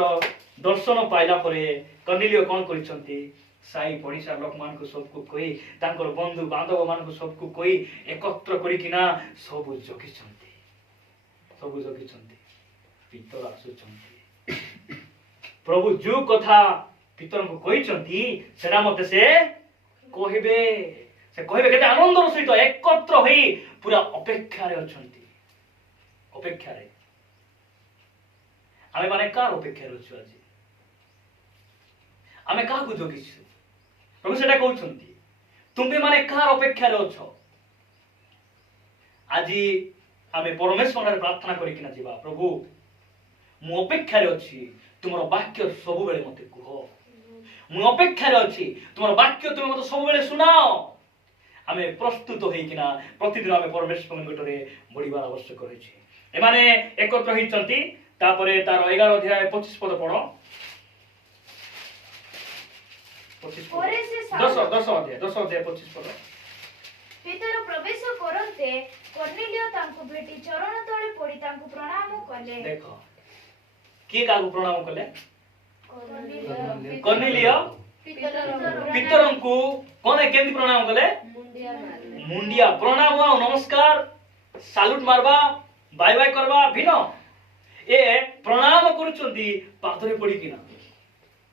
दर्शन पाइला परे कर्नेलियो कोन करिसंती साई पडिसा लोक मान को सब को कोई तांकर बंधु बांधव मान को सब को कोई एकत्र करी किना सब जोगिसंती पितर आसुचंती प्रभु जो कथा पितर को कहिसंती सेरा मते से कहबे केते आनंदर सहित एकत्र होई पूरा अपेक्षा रे अछंती अपेक्षा रे आमे माने कार अपेक्षा रे अछु आज आमे का को जोगिछु प्रभु सेटा कहउछंती तुमे माने कार अपेक्षा रे अछो आजी आमे परमेश्वर रे प्रार्थना करी किना जीवा प्रभु मु अपेक्षारे अछि तुमर वाक्य सब बेले मते कह मु अपेक्षारे अछि तुमर वाक्य तुम मते सब बेले सुनाओ आमे प्रस्तुत होइकिना प्रतिदिन आमे परमेश्वर निकटरे बढ़िबार आवश्यक रहिछि एमाने एकत्र होइचंती तापरे तार 11 अध्याय 25 पद पढो 25 ପରେ ସେ 10 अध्याय 25 पद ଭିତର ପ୍ରବେଶ କରନ୍ତେ କର୍ନେଲିୟ ତାଙ୍କୁ ଭେଟି ଚରଣ ତଳେ ପଡ଼ି ତାଙ୍କୁ ପ୍ରଣାମ କଲେ। देखो किए कागु प्रणाम कले कर्नेलिय पितरंकु कोने केंति प्रणाम कले मुंडिया प्रणाम आ नमस्कार सालूट मारबा बाय बाय करबा भिनो ए प्रणाम करूचंती पाथरे पड़ी किना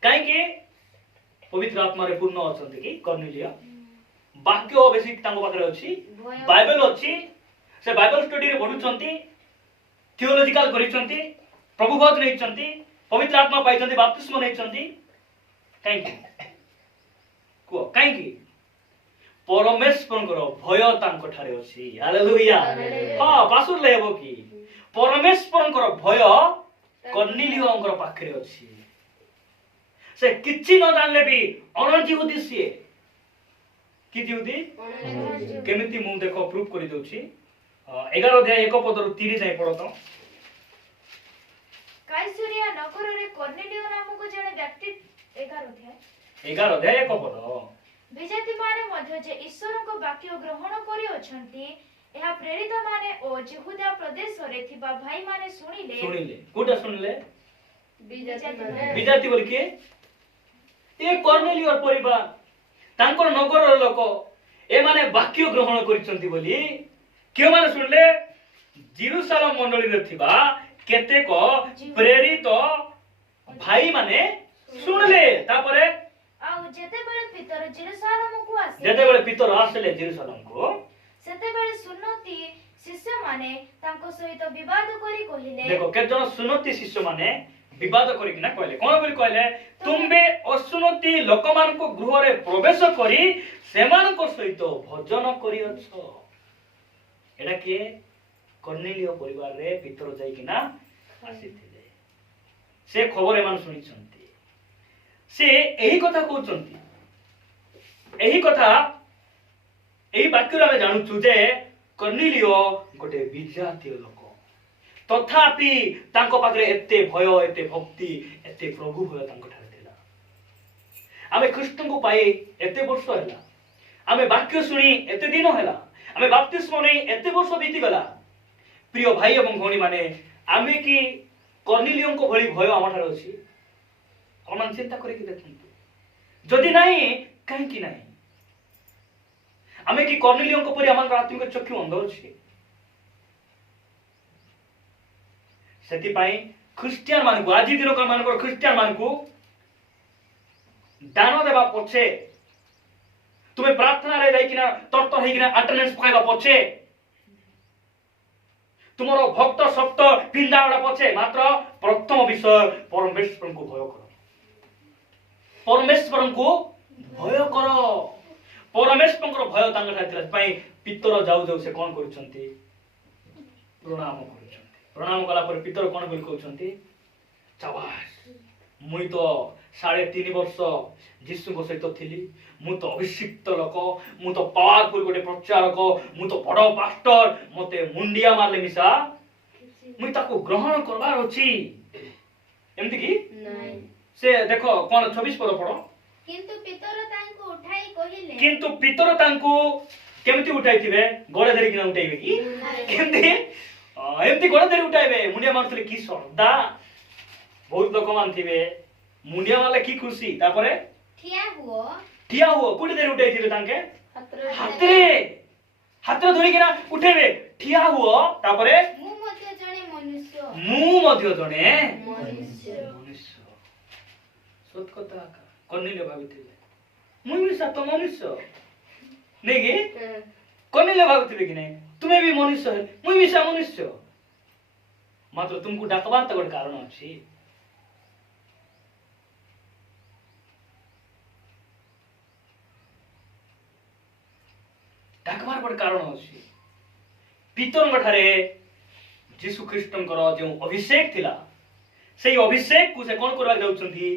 काहे के पवित्र आत्मा रे पूर्ण अछंती कि कर्नेलिय वाक्य बेसी तांको पाखरे अछि बाइबल अछि से बाइबल स्टडी रे पढुचंती थियोलॉजिकल करिचंती प्रभु भक्त नैचंती पवित्र आत्मा पाइचंती बपतिस्म नैचंती काहे को काहे की परमेश्वरଙ୍କର ଭୟ ତାଙ୍କ ଠାରେ ଅଛି ହାଲେଲୁୟା ହଁ ପାସୁର લેବ କି परमेश्वरଙ୍କର ଭୟ कर्नेलियଙ୍କର ପାଖରେ ଅଛି से किछि न जानले भी अनजिहुदी सिए कि जिहुदी केमिति मु देखो प्रूफ करि दउछि 11 अध्याय 1 पदरु 3 जाय पढो त କାଇସରିଆ ନଗରରେ କର୍ନେଲିୟ ନାମକ ଜଣେ ବ୍ୟକ୍ତି 11 ଅଧ୍ୟାୟ 1 ପଦ ବିଜାତିମାନେ ମଧ୍ୟ ଯେ ଈଶ୍ୱରଙ୍କ ବାକ୍ୟ ଗ୍ରହଣ କରିଅଛନ୍ତି ଏହା ପ୍ରେରିତମାନେ ଓ ଜିହୁଦା ପ୍ରଦେଶରେ ଥିବା ଭାଇମାନେ ଶୁଣିଲେ କୋଟା ଶୁଣିଲେ ବିଜାତିମାନେ ବିଜାତି ବୋଲି କିଏ ए कर्नेलियर परिवार तांकर नगरर लोक ए माने वाक्य ग्रहण करिसंती बोली के माने सुनले जेरूशलेम मंडली रे थिबा केतेक प्रेरित भाई माने सुनले तापरे ଆଉ ଯେତେବେଳେ ପିତର ଜେରୁସାଲେମକୁ ଆସିଲେ जेतेबेले पितर आसले जेरूशलेम को ସେତେବେଳେ ସୁନ୍ନତି ଶିଷ୍ୟମାନେ ତାଙ୍କ ସହିତ ବିବାଦ କରି କହିଲେ देखो के जन सुनती शिष्य माने विवाद करिकिना कहले कोन बोली कहले तुमबे असुनती लोकमान को गृह रे प्रवेश करी सेमान को सहित भजन करियछ एडा के कर्नेलिय परिवार रे पितर जाइकिना आसीथिले से खबर एमान सुनिछंती से एही कथा कहउचंती एही कथा एही वाक्य रे जानुछु जे कर्नेलिय गोटे विजातीय लोक तथापि तांको पाखरे एते भय एते भक्ति एते प्रभु भय तांको ठारे थिला आमे ख्रीष्ट को पाए एते वर्ष हैला आमे वाक्य सुनी एते दिन हैला आमे बपतिस्म नै एते वर्ष बीती गला प्रिय भाई एवं भौणी माने आमे की कर्नेलियन को भली भय आम ठारे अछि अपन चिंता करि कि देखंतु जदि नाही काहे कि नाही आमे की कर्नेलियन को परि आमान आत्मिक चक्षु अंध अछि सेति पाई ख्रिस्टियन मान को आज दिन का मान को ख्रिस्टियन मान को दान देबा पछे तुम्हें प्रार्थना रे जाइकिना तर्त हेकिना अटेंडेंस पकाइबा पछे तुमरो भक्त सप्त पिंडाड़ा पछे मात्र प्रथम विषय परमेश्वर को भय करो परमेश्वर को भय करो परमेश्वर को भय तांग ठातिर पाई पितर जाऊ जाऊ से कोन करछंती प्रणाम प्रणाम कला पर पितर कोन बोल कहउछंती चाबास मुई तो 3.5 वर्ष जीसु को सहित थिली मु तो अभिषिक्त लोक मु तो पावरफुल गोटे प्रचारक मु तो बड़ पास्टर मते मुंडिया मारले मिसा मुई ताको ग्रहण करबार अछि एमति की नहीं से देखो कोन 26 पद पढो କିନ୍ତୁ ପିତର ତାଙ୍କୁ ଉଠାଇ କହିଲେ किंतु पितर तांको केमति उठाइथिबे गोळे धरि किना उठाइबे की केमति एमति गोळे धरि उठाइबे मुंडिया मारथले की श्रद्धा बहुत लोक मानथिबे मुंडिया मारले की खुशी तापरे ଠିଆ ହୁଅ कोडी धरि उठाइथिबे तांके हातरे हातरे धरि किना उठेबे ठिया हुओ तापरे ମୁଁ ମଧ୍ୟ ଜଣେ ମନୁଷ୍ୟ मु मध्य जणे मनुष्य मनुष्य सत कथा कर्नेलिय भाबिथिबे मुई भी सत मनुष्य नै की कर्नेलिय भाबिथिबे कि नै तुमे भी मनुष्य मुई भी सा मनुष्य मात्र तुमको डाकबार त गोटे कारण अछि डाकबार गोटे कारण अछि पितरଙ୍କ ठारे जीशु ख्रीष्टଙ୍କର जो अभिषेक थिला सेई अभिषेक को से कोन करबा जाउछंती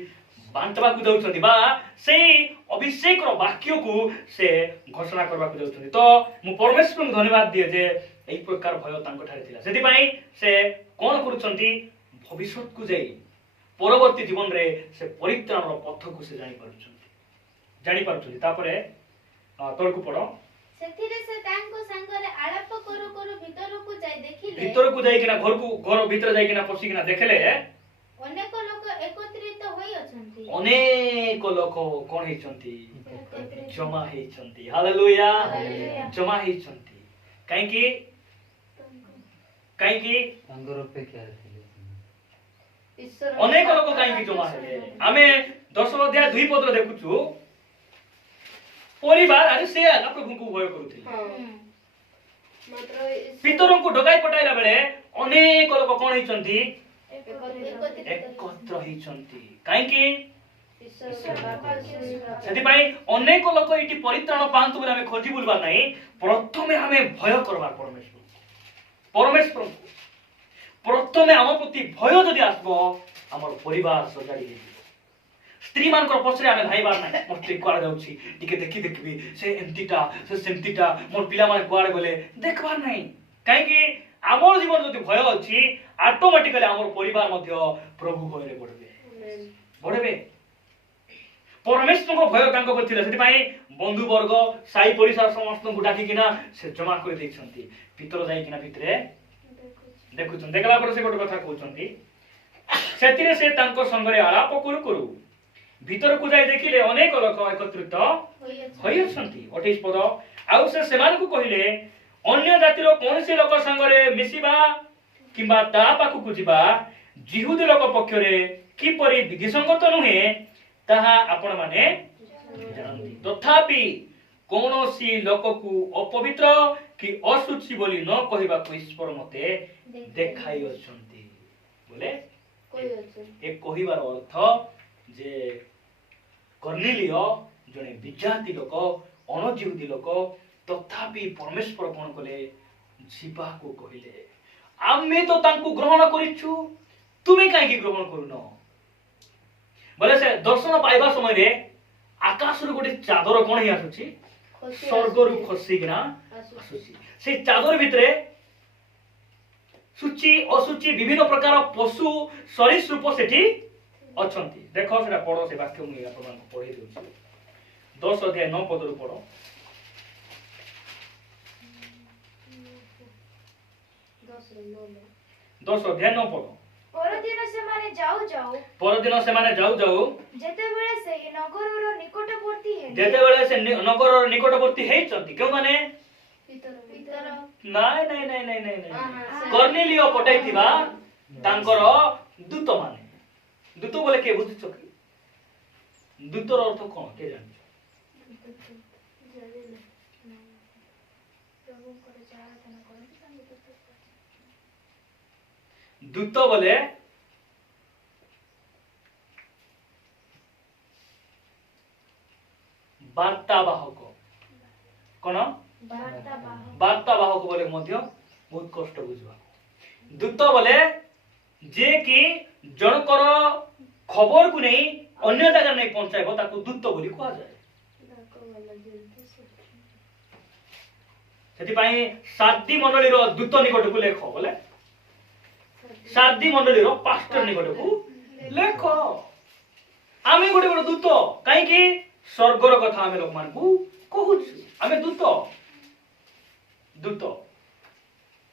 बांटबा को जाउछंती बा सेई अभिषेक रो वाक्य को से घोषणा करबा को जाउछंती। तो मु परमेश्वर को धन्यवाद दिए जे एई प्रकार भय तांको ठारे थिला सेति पई से कोन करूछंती भविष्यत को जाई परवर्ती जीवन रे से परित्राण रो पथ को से जानि पारुछंती तापरे तळकु पड़ो ସେଥିରେ ସେ ତାଙ୍କ ସାଙ୍ଗରେ ଆଳାପ କରୁ କରୁ ଭିତରକୁ ଯାଇ ଦେଖିଲେ भीतर को जाई किना घर भीतर जाई किना पसी किना देखले ଅନେକ ଲୋକ ଏକତ୍ରିତ ହୋଇ ଅଛନ୍ତି। अनेक लोक कोन हेचंती जमा हेचंती हालेलुया जमा हेचंती काई की ତାଙ୍କର ଅପେକ୍ଷାରେ ଥିଲେ। ଈଶ୍ୱର अनेक लोक काई की जमा हेले आमे 10 अध्याय 2 पद देखुछु परिवार आज से आगा प्रभु को भय करूथिले ମାତ୍ର पितरों को डकाई पटाइला बेले अनेक लोक कोन हेचंती ଏକତ୍ରିତ एकत्र हेचंती काई की ଈଶ୍ୱର ବାପା सेति पई अनेक लोक इटी परित्राण पांतु बोले हमें खोजी बुलबा नाही प्रथमे हमें भय करबार परमेश्वर प्रथमे हम प्रति भय जदि आसबो हमर परिवार सजाडी हेबी स्त्री मानकर पछरे हमें भाईबार नाही मोर स्त्री कुआडे जाउछि टिके देखबी से एमतीटा से सेमतीटा मोर पिला माने कुआडे गले देखबार नाही काई की हमर जीवन जदि भय अछि ऑटोमेटिकली हमर परिवार मध्य प्रभु भयरे बढ़बे परमेश्वर को भय तांको पथिले सेति पई बंधु वर्ग साई परिसार समस्त को डाकी किना से जमा कर दैछंती पितर जाई किना भितरे देखुछन देखला पर से गोटे कथा कहउछंती सेतिरे से तांको संगरे आलाप करू करू भीतर को जाई देखिले अनेक लोक एकत्रित होई अछंती 28 पद आउ से सेमान को कहिले अन्य जातिर कोनसी लोक संगरे मिसिबा किबा ता पाखु को जिबा जिहुदी लोक पक्षरे किपरि विधिसंगत नुहे ताहा आपण माने जानती तथापि कोनोसी लोक को अपवित्र कि असुचि बोली न कहिबा को ईश्वर मते देखाई अछंती बोले कोई अछंती एक कहिबार अर्थ जे कर्नेलियो जने विजाति लोक अनजिहुदी लोक तथापि परमेश्वर कोन कले जीवा को कहिले आमे तो तांको ग्रहण करिछु तुमे काहे की ग्रहण करूनो बोले से दर्शन पाइबा समय रे आकाश रो गोटे चादर कोन ही आसुची स्वर्ग रु खसी किना आसुची से चादर भितरे सूची असुची विभिन्न प्रकार पशु सरीसृप सेठी अछंती देखो सेटा पढो से वाक्य मु आपन को पढी देउची 10 अध्याय 9 पद रु पढो 10 अध्याय 9 पद परदिन सेमाने जाऊ जाऊ जेतेबेले ସେହି ନଗରର ନିକଟବର୍ତ୍ତୀ ହେଲେ जेतेबेले से नगर निकटवर्ती हेचंती क्यों माने ପିତର नाय नाय नाय नाय नाय नाय कर्नेलियो पटाइथिबा तांकर दूत माने दूत बोले के बुझिछ कि दूतर अर्थ कोन के जानि दूत बोले वार्तावाहक कोन वार्तावाहक बोले मध्य बहुत कष्ट बुझवा दूत बोले जे कि जनकर खबर को नहीं अन्य जगह नहीं पहुंचाइबो ताको दूत बोली कहा जाए सेति पई सादी मंडली रो दूत निकट को लेखो बोले सादी मंडली रो पास्टर निकट को लेखो आमे गोटे गोटे दूत काई कि स्वर्गर कथा आमे लोक मान को कहूछ आमे दूत दूत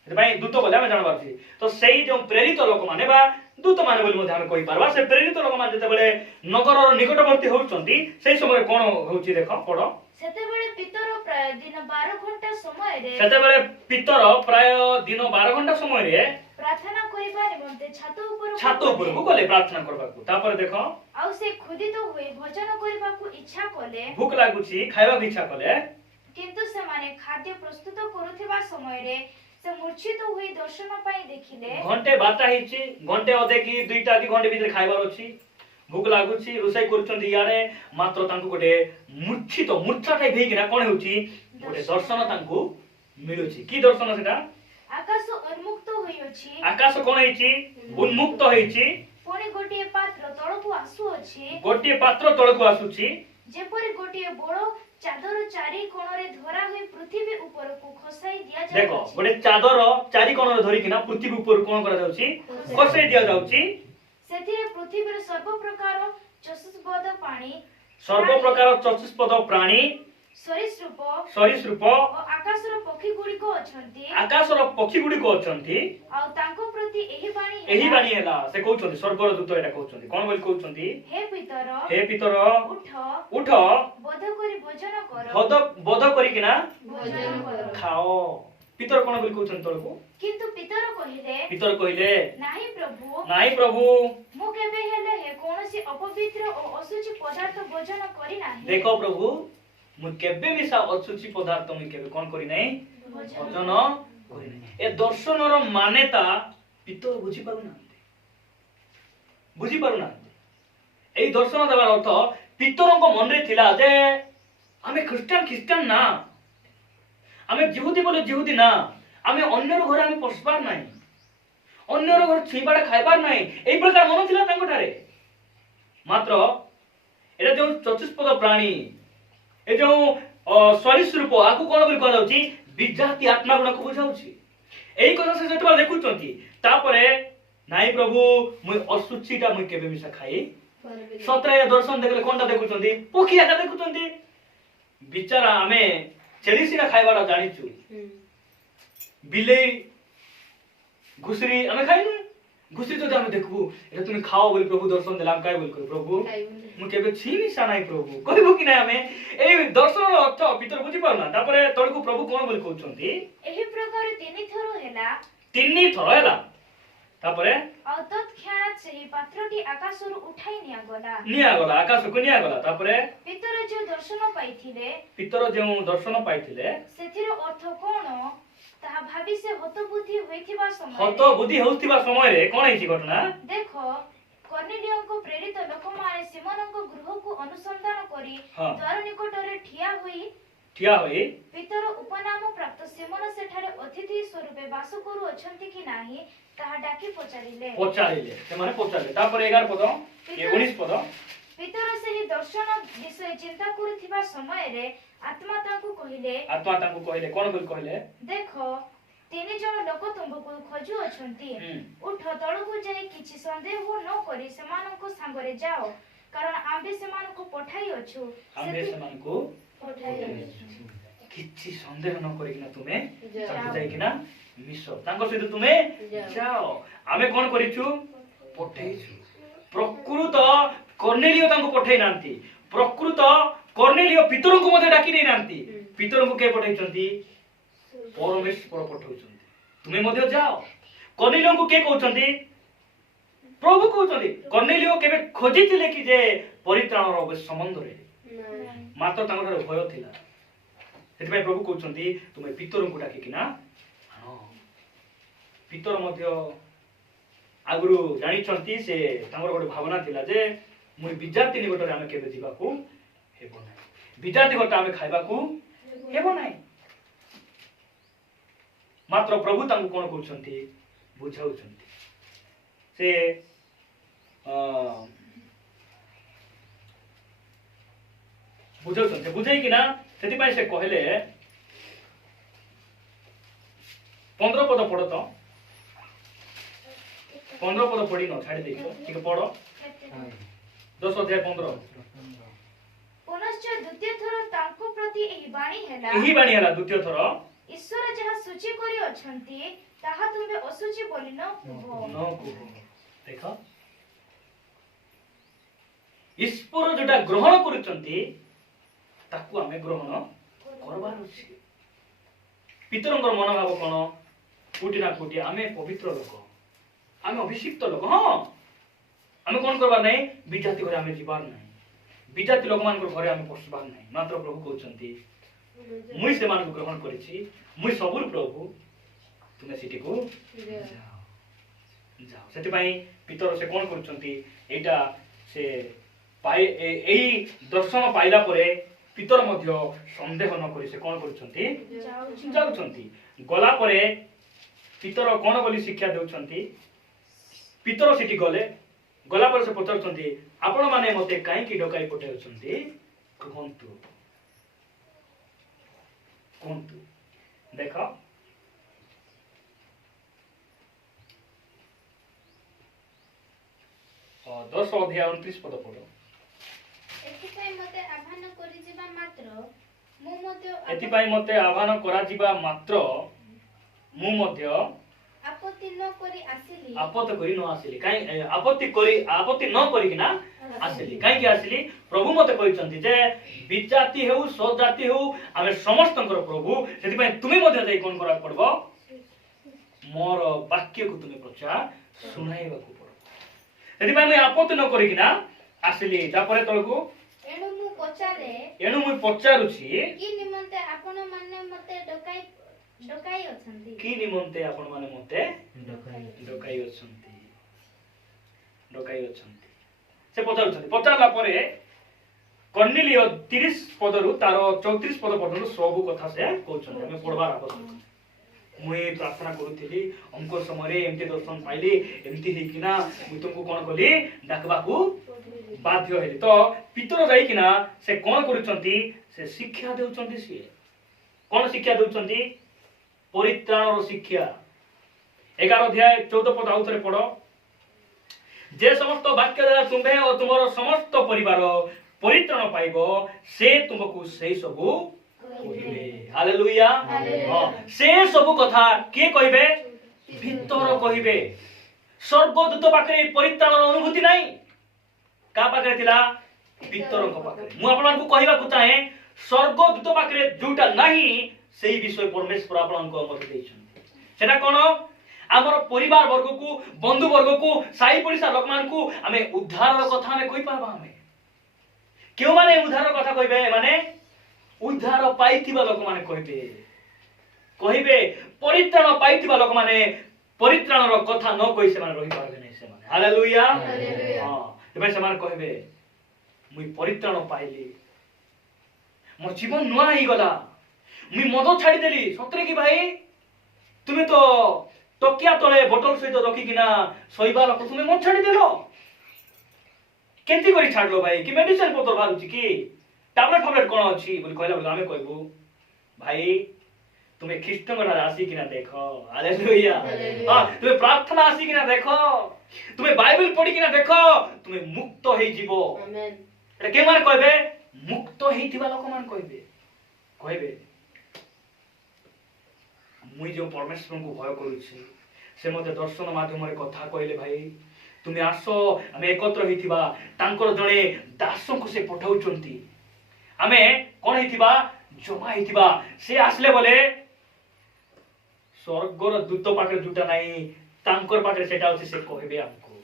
भाई दूत बोले आमे जान पारछि तो सेही जो प्रेरित लोक माने बा दूत माने बोली मधे आमे कहि पारबा से प्रेरित लोक माने जते बेले नगर निकटवर्ती होउचंती सेही समय कोन होउची देखो पढो ସେତେବେଳେ ପିତର ପ୍ରାୟ ଦିନ 12 ଘଣ୍ଟା ସମୟରେ ସେତେବେଳେ ପିତର ପ୍ରାୟ ଦିନ 12 ଘଣ୍ଟା ସମୟରେ ପ୍ରାର୍ଥନା କରିବା ନିମନ୍ତେ ଛାତ ଉପରକୁ ଗଲେ ପ୍ରାର୍ଥନା କରିବାକୁ ତାପରେ ଦେଖ ଆଉ ସେ ଖୁଦିତ ହୋଇ ଭୋଜନ କରିବାକୁ ଇଚ୍ଛା କଲେ ଭୁକ ଲାଗୁଛି ଖାଇବାକୁ ଇଚ୍ଛା କଲେ କିନ୍ତୁ ସେମାନେ ଖାଦ୍ୟ ପ୍ରସ୍ତୁତ କରୁଥିବା ସମୟରେ ସେ ମୂର୍ଚ୍ଛିତ ହୋଇ ଦର୍ଶନ ପାଇଁ ଦେଖିଲେ ଘଣ୍ଟେ ବାରଟା ହେଇଛି ଘଣ୍ଟେ ଅଧେ କି ଦୁଇଟା କି ଘଣ୍ଟେ ଭିତରେ ଖାଇବାର ଅଛି भूख लागुची रोषाई करूछंती याडे मात्र तांको गोटे मूर्छित मूर्छा टाइप हेकिना कोन होउची गोटे दर्शन तांको मिलुची की दर्शन सेटा आकाश उन्मुक्त होइछि आकाश कोन हेछि उन्मुक्त हेछि पुणी ତଳକୁ ଆସୁଅଛି गोटे पात्र तळକୁ ଆସୁଛି ଯେପରି ଗୋଟିଏ ବଡ଼ ଚାଦର ଚାରି କୋଣରେ ଧରା ହୋଇ ପୃଥିବୀ ଉପରକୁ ଖସାଇ ଦେଖ ଦିଆଯାଉଛି ଗୋଟେ ଚାଦର ଚାରି କୋଣରେ ଧରିକିନା ପୃଥିବୀ ଉପରୁ କଣ କରାଯାଉଛି ଖସେଇ ଦିଆଯାଉଛି ସେଥିରେ ପୃଥିବୀର ସର୍ବ ପ୍ରକାର ଚତୁଷ୍ପଦ ପାଣି ସର୍ବ ପ୍ରକାର ଚତୁଷ୍ପଦ ପ୍ରାଣୀ ସରୀସୃପ ଓ ଆକାଶର ପକ୍ଷୀ ଗୁଡ଼ିକ ଅଛନ୍ତି ଆକାଶର ପକ୍ଷୀ ଗୁଡ଼ିକ ଅଛନ୍ତି ଆଉ ତାଙ୍କ ପ୍ରତି ଏହି ଏହି ବାଣୀ ବାଣୀ ହେଲା ସେ କହୁଛନ୍ତି ସ୍ୱର୍ଗର ଦୂତ ଏଟା କହୁଛନ୍ତି କଣ ବୋଲି କହୁଛନ୍ତି ହେ ପିତର ହେ ପିତର ଉଠ ଉଠ ବୋଧ କରି ଭୋଜନ କର ବୋଧ କରିକିନା ଭୋଜନ କର। ଖାଅ ପିତର କଣ ବୋଲି କହୁଛନ୍ତି ତଳକୁ କିନ୍ତୁ ପିତର କହିଲେ ନାହିଁ ପ୍ରଭୁ ନାଇଁ ପ୍ରଭୁ ମୁଁ କେବେ ହେଲେ କୌଣସି ଅପବିତ୍ର ଓ ଅଶୁଚି ପଦାର୍ଥ ଭୋଜନ କରି ନାହିଁ ଦେଖ ପ୍ରଭୁ ମୁଁ କେବେ ମିଶା ଅଶୁଚି ପଦାର୍ଥ ମୁଁ କେବେ କଣ କରି ନାହିଁ ଭୋଜନ କରି ନାହିଁ ଏ ଦର୍ଶନର ମାନ୍ୟତା ପିତର ବୁଝିପାରୁନାହାନ୍ତି এই ଦର୍ଶନ ଦେବାର ଅର୍ଥ ପିତରଙ୍କ ମନରେ ଥିଲା ଯେ ଆମେ ଖ୍ରୀଷ୍ଟିଆନ ନା ଆମେ ଜିହୁଦୀ ବୋଲେ ଜିହୁଦୀ ନା ଆମେ ଅନ୍ୟର ଘରେ ଆମେ ପଶିବାର ନାହିଁ ଅନ୍ୟର ଘରେ ଛୁଇଁବାଟା ଖାଇବାର ନାହିଁ এই ପ୍ରକାର ମନ ଥିଲା ତାଙ୍କଠାରେ ମାତ୍ର ଏଟା ଯୋଉ ଚତୁଷ୍ପଦ ପ୍ରାଣୀ ଏ ଯୋଉ ସରୀସୃପ ଆକୁ କଣ ବୋଲି କୁହାଯାଉଛି ବିଜାତି ଆତ୍ମା ଗୁଣକୁ ବୁଝାଉଛି ଏଇ କଥା ସେ ଯେତେବେଳେ ଦେଖୁଛନ୍ତି ତାପରେ ନାଇଁ ପ୍ରଭୁ ମୁଁ ଅଶୁଚିଟା ମୁଁ କେବେ ମିଶା ଖାଇ ସତରେ ଦର୍ଶନ ଦେଖିଲେ କଣଟା ଦେଖୁଛନ୍ତି ପକ୍ଷୀ ଆକା ଦେଖୁଛନ୍ତି ବିଚାରା ଆମେ ଛେଳି ସିନା ଖାଇବାଟା ଜାଣିଛୁ ବିଲେଇ ଘୁଷୁରୀ ଆମେ ଖାଇନୁ ଘୁଷୁରୀ ଯଦି ଆମେ ଦେଖିବୁ ଏଟା ତୁମେ ଖାଅ ବୋଲି ପ୍ରଭୁ ଦର୍ଶନ ଦେଲା ଆମେ କାଇ ବୋଲି କହିବୁ ପ୍ରଭୁ ମୁଁ କେବେ ଛିନି ସାନାଇ ପ୍ରଭୁ କହିବୁ କି ନାଇଁ ଆମେ ଏଇ ଦର୍ଶନର ଅର୍ଥ ପିତର ବୁଝିପାରୁନା ତାପରେ ତଳକୁ ପ୍ରଭୁ କଣ ବୋଲି କହୁଛନ୍ତି ଏହି ପ୍ରକାର ତିନି ଥର ହେଲା ତାପରେ ଆଉ ତତ୍କ୍ଷଣାତ୍ ସେହି ପାତ୍ରଟି ଆକାଶରୁ ଉଠାଇ ନିଆଗଲା ଆକାଶକୁ ନିଆଗଲା ତାପରେ ପିତର ଯେଉଁ ଦର୍ଶନ ପାଇଥିଲେ ସେଥିର ଅର୍ଥ କଣ ତାହା ଭାବି ସେ ହତବୁଦ୍ଧି ହେଉଥିବା ସମୟରେ କଣ ହେଇଛି ଘଟଣା ଦେଖ କର୍ନେଲିୟଙ୍କ ପ୍ରେରିତ ଲୋକମାନେ ସିମୋନଙ୍କ ଗୃହକୁ ଅନୁସନ୍ଧାନ କରି ଦ୍ୱାର ନିକଟରେ ଠିଆ ହୋଇ ପିତର ଉପନାମ ପ୍ରାପ୍ତ ସିମୋନ ସେଠାରେ ଅତିଥି ସ୍ୱରୂପେ ବାସ କରୁଅଛନ୍ତି କି ନାହିଁ ତାହା ଡାକି ପଚାରିଲେ ସେମାନେ ପଚାରିଲେ ତାପରେ 11 ପଦ 19 ପଦ ପିତର ସେହି ଦର୍ଶନ ବିଷୟ ଚିନ୍ତା କରୁଥିବା ସମୟରେ ଆତ୍ମା ତାଙ୍କୁ କହିଲେ କଣ ବୋଲି କହିଲେ ଦେଖ ତିନି ଜଣ ଲୋକ ତୁମକୁ ଖୋଜୁଅଛନ୍ତି ଉଠ ତଳକୁ ଯାଇ କିଛି ସନ୍ଦେହ ନ କରି ସେମାନଙ୍କ ସାଙ୍ଗରେ ଯାଅ କାରଣ ଆମ୍ଭେ ସେମାନଙ୍କୁ ପଠାଇଅଛୁ କିଛି ସନ୍ଦେହ ନ କରିକିନା ତୁମେ ଯାଇକିନା ମିଶ ତାଙ୍କ ସହିତ ତୁମେ ଯାଅ ଆମେ କଣ କରିଛୁ ପଠେଇଛୁ ପ୍ରକୃତ କର୍ନେଲିୟ ତାଙ୍କୁ ପଠେଇ ନାହାନ୍ତି ପ୍ରକୃତ କର୍ନେଲିୟ ପିତରଙ୍କୁ ମଧ୍ୟ ଡାକି ନେଇ ନାହାନ୍ତି ପିତରଙ୍କୁ କେ ପଠେଇଛନ୍ତି ପରମେଶ୍ୱର ପଠାଉଛନ୍ତି ତୁମେ ମଧ୍ୟ ଯାଅ କର୍ନେଲିୟଙ୍କୁ କେ କହୁଛନ୍ତି ପ୍ରଭୁ କହୁଛନ୍ତି କର୍ନେଲିୟ କେବେ ଖୋଜିଥିଲେ କି ଯେ ପରିତ୍ରାଣର ସମ୍ବନ୍ଧରେ ମାତ୍ର ତାଙ୍କର ଭୟ ଥିଲା ସେଥିପାଇଁ ପ୍ରଭୁ କହୁଛନ୍ତି ତୁମେ ପିତରଙ୍କୁ ଡାକିକିନା ପିତର ମଧ୍ୟ ଆଗରୁ ଜାଣିଛନ୍ତି ସେ ତାଙ୍କର ଗୋଟେ ଭାବନା ଥିଲା ଯେ ମୁଁ ବିଜାତି ନିକଟରେ ଆମେ କେବେ ଯିବାକୁ ହେବ ନାହିଁ ବିଜାତି ଘଟ ଆମେ ଖାଇବାକୁ ହେବ ନାହିଁ ମାତ୍ର ପ୍ରଭୁ ତାଙ୍କୁ କଣ କରୁଛନ୍ତି ବୁଝାଉଛନ୍ତି ସେ ବୁଝାଉଛନ୍ତି ବୁଝେଇକିନା ସେଥିପାଇଁ ସେ କହିଲେ 15 ପଦ ପଢ ତ 15 ପଦ ପଢି ନ ଛାଡ଼ି ଦେଇଛ ଟିକେ ପଢ 10 ଅଧ୍ୟାୟ 15 ପୁନଶ୍ଚ ଦ୍ୱିତୀୟ ଥର ତାଙ୍କ ପ୍ରତି ଏହି ବାଣୀ ହେଲା ଦ୍ୱିତୀୟ ଥର ଈଶ୍ୱର ଯାହା ସୂଚି କରି ଅଛନ୍ତି ତାହା ତୁମେ ଅସୂଚି ବୋଲି ନ କୁହ ଦେଖ ଈଶ୍ୱର ଯୋଉଟା ଗ୍ରହଣ କରୁଛନ୍ତି ତାକୁ ଆମେ ଗ୍ରହଣ କରବାର ଅଛି ପିତରଙ୍କର ମନୋଭାବ କଣ କୋଟି ନା କୋଟି ଆମେ ପବିତ୍ର ଲୋକ ଆମେ ଅଭିଷିକ୍ତ ଲୋକ ହଁ ଆମେ କଣ କରବାର ନାହିଁ ବିଜାତି ଘରେ ଆମେ ଯିବାର ନାହିଁ ବିଜାତି ଲୋକମାନଙ୍କର ଘରେ ଆମେ ପଶିବାର ନାହିଁ ମାତ୍ର ପ୍ରଭୁ କହୁଛନ୍ତି ମୁଇଁ ସେମାନଙ୍କୁ ଗ୍ରହଣ କରିଛି ମୁଇଁ ସବୁର ପ୍ରଭୁ ତୁମେ ସେଠିକୁ ଯାଅ ସେଥିପାଇଁ ପିତର ସେ କଣ କରୁଛନ୍ତି ଏଇଟା ସେ ଏଇ ଦର୍ଶନ ପାଇଲା ପରେ ପିତର ମଧ୍ୟ ସନ୍ଦେହ ନ କରି ସେ କଣ କରୁଛନ୍ତି ଯାଉଛନ୍ତି ଗଲା ପରେ ପିତର କଣ ବୋଲି ଶିକ୍ଷା ଦେଉଛନ୍ତି ପିତର ସେଠି ଗଲେ गला पर से पचारुछंती आपण माने मते काहेकि डकाई पठाउछंती कहंतु कहंतु देखो 10 अध्याय 29 पद पढ़ो एथिपाई मते आह्वान करिजिबा मात्र मु मध्य आपत्ति न आसिली आपत्ति न करी ना आसिली काई आसिली प्रभु मते कहिसंती जे विजाति हेउ स्वजाति हेउ आमे समस्तंकर प्रभु सेति पय तुमे मध्य जाई कोन करा पड़बो मोर वाक्य को तुमे प्रचार सुनाइबा को पड़ो सेति पय मैं आपत्ति न करी ना आसिली तापरे तळको एणु मु पचारुछि कि निमंते आपण माने मते डकाई अछंती कि निमंते आपण माने मते डकाई अछंती से पचारला परे कर्नेलियो 30 पदरु तार 34 पद पर्यंत सब कथा से कहउछन हम पढबार आवश्यक मुई प्रार्थना करूथिली अंको समय एमती दर्शन पाइली एमती हेकिना मुई तुमको कोन कली डाकबाकू बाध्य हेली तो पितर जाई किना से कोन करूछंती से शिक्षा देउछंती से कोन शिक्षा देउछंती परित्राणर शिक्षा 11 अध्याय 14 पद आउथरे पढो जे समस्त वाक्य द्वारा तुम्हे और तुमरो समस्त परिवार परित्राण पाइबो से तुमको सेई सबु कहिबे हालेलुया से सबु कथा के कहिबे भीतर कहिबे स्वर्गदूत पाखरे परित्राणर अनुभूति नाही का पाखरे थिला भीतर को पाखरे मु आपन को कहिबा को चाहे स्वर्गदूत पाखरे जुटा नाही सेई विषय परमेश्वर आपन को मत देइछन सेटा कोन आमर परिवार वर्ग को बंधु वर्ग को साई पड़िसा लोक मान को आमे उद्धार कथा में कहि पाबा आमे केउ माने उद्धार कथा कहिबे माने उद्धार पाइतिबा लोक माने कहिबे परित्राण पाइतिबा लोक माने परित्राणर कथा न कहि से माने रहि पारबे नै से माने हालेलुया हां तबे से माने कहिबे मुई परित्राण पाइली मोर जीवन नुआ ही गला मुई मद छाडी देली सतरे की भाई तुमे तो तकिया तले बोतल सहित रखी किना सोइबा लोक तुमे मन छाडी देलो केंती करी छाडलो भाई कि मेडिसिन पत्र बारुची कि टैबलेट फैबलेट कोन अछि बोली कहला बोली आमे कहबो भाई तुमे ख्रीष्ट को राशि किना देखो हालेलुया हां तुमे प्रार्थना आसी किना देखो तुमे बाइबल पढी किना देखो तुमे मुक्त होई जीवो आमेन एटा के माने कहबे मुक्त हेतिबा लोक मान कहबे मुई जो परमेश्वर को भय करूछि से मते दर्शन माध्यम रे कथा कहले भाई तुमे आसो हम एकत्र हेतिबा तांकर जणे दास को से पठाउचंती हमें कोन हेतिबा जमा हेतिबा से आसले बोले स्वर्गर दूत पाखरे जुटा नाही तांकर पाखरे सेटा अछि से कहबे हमको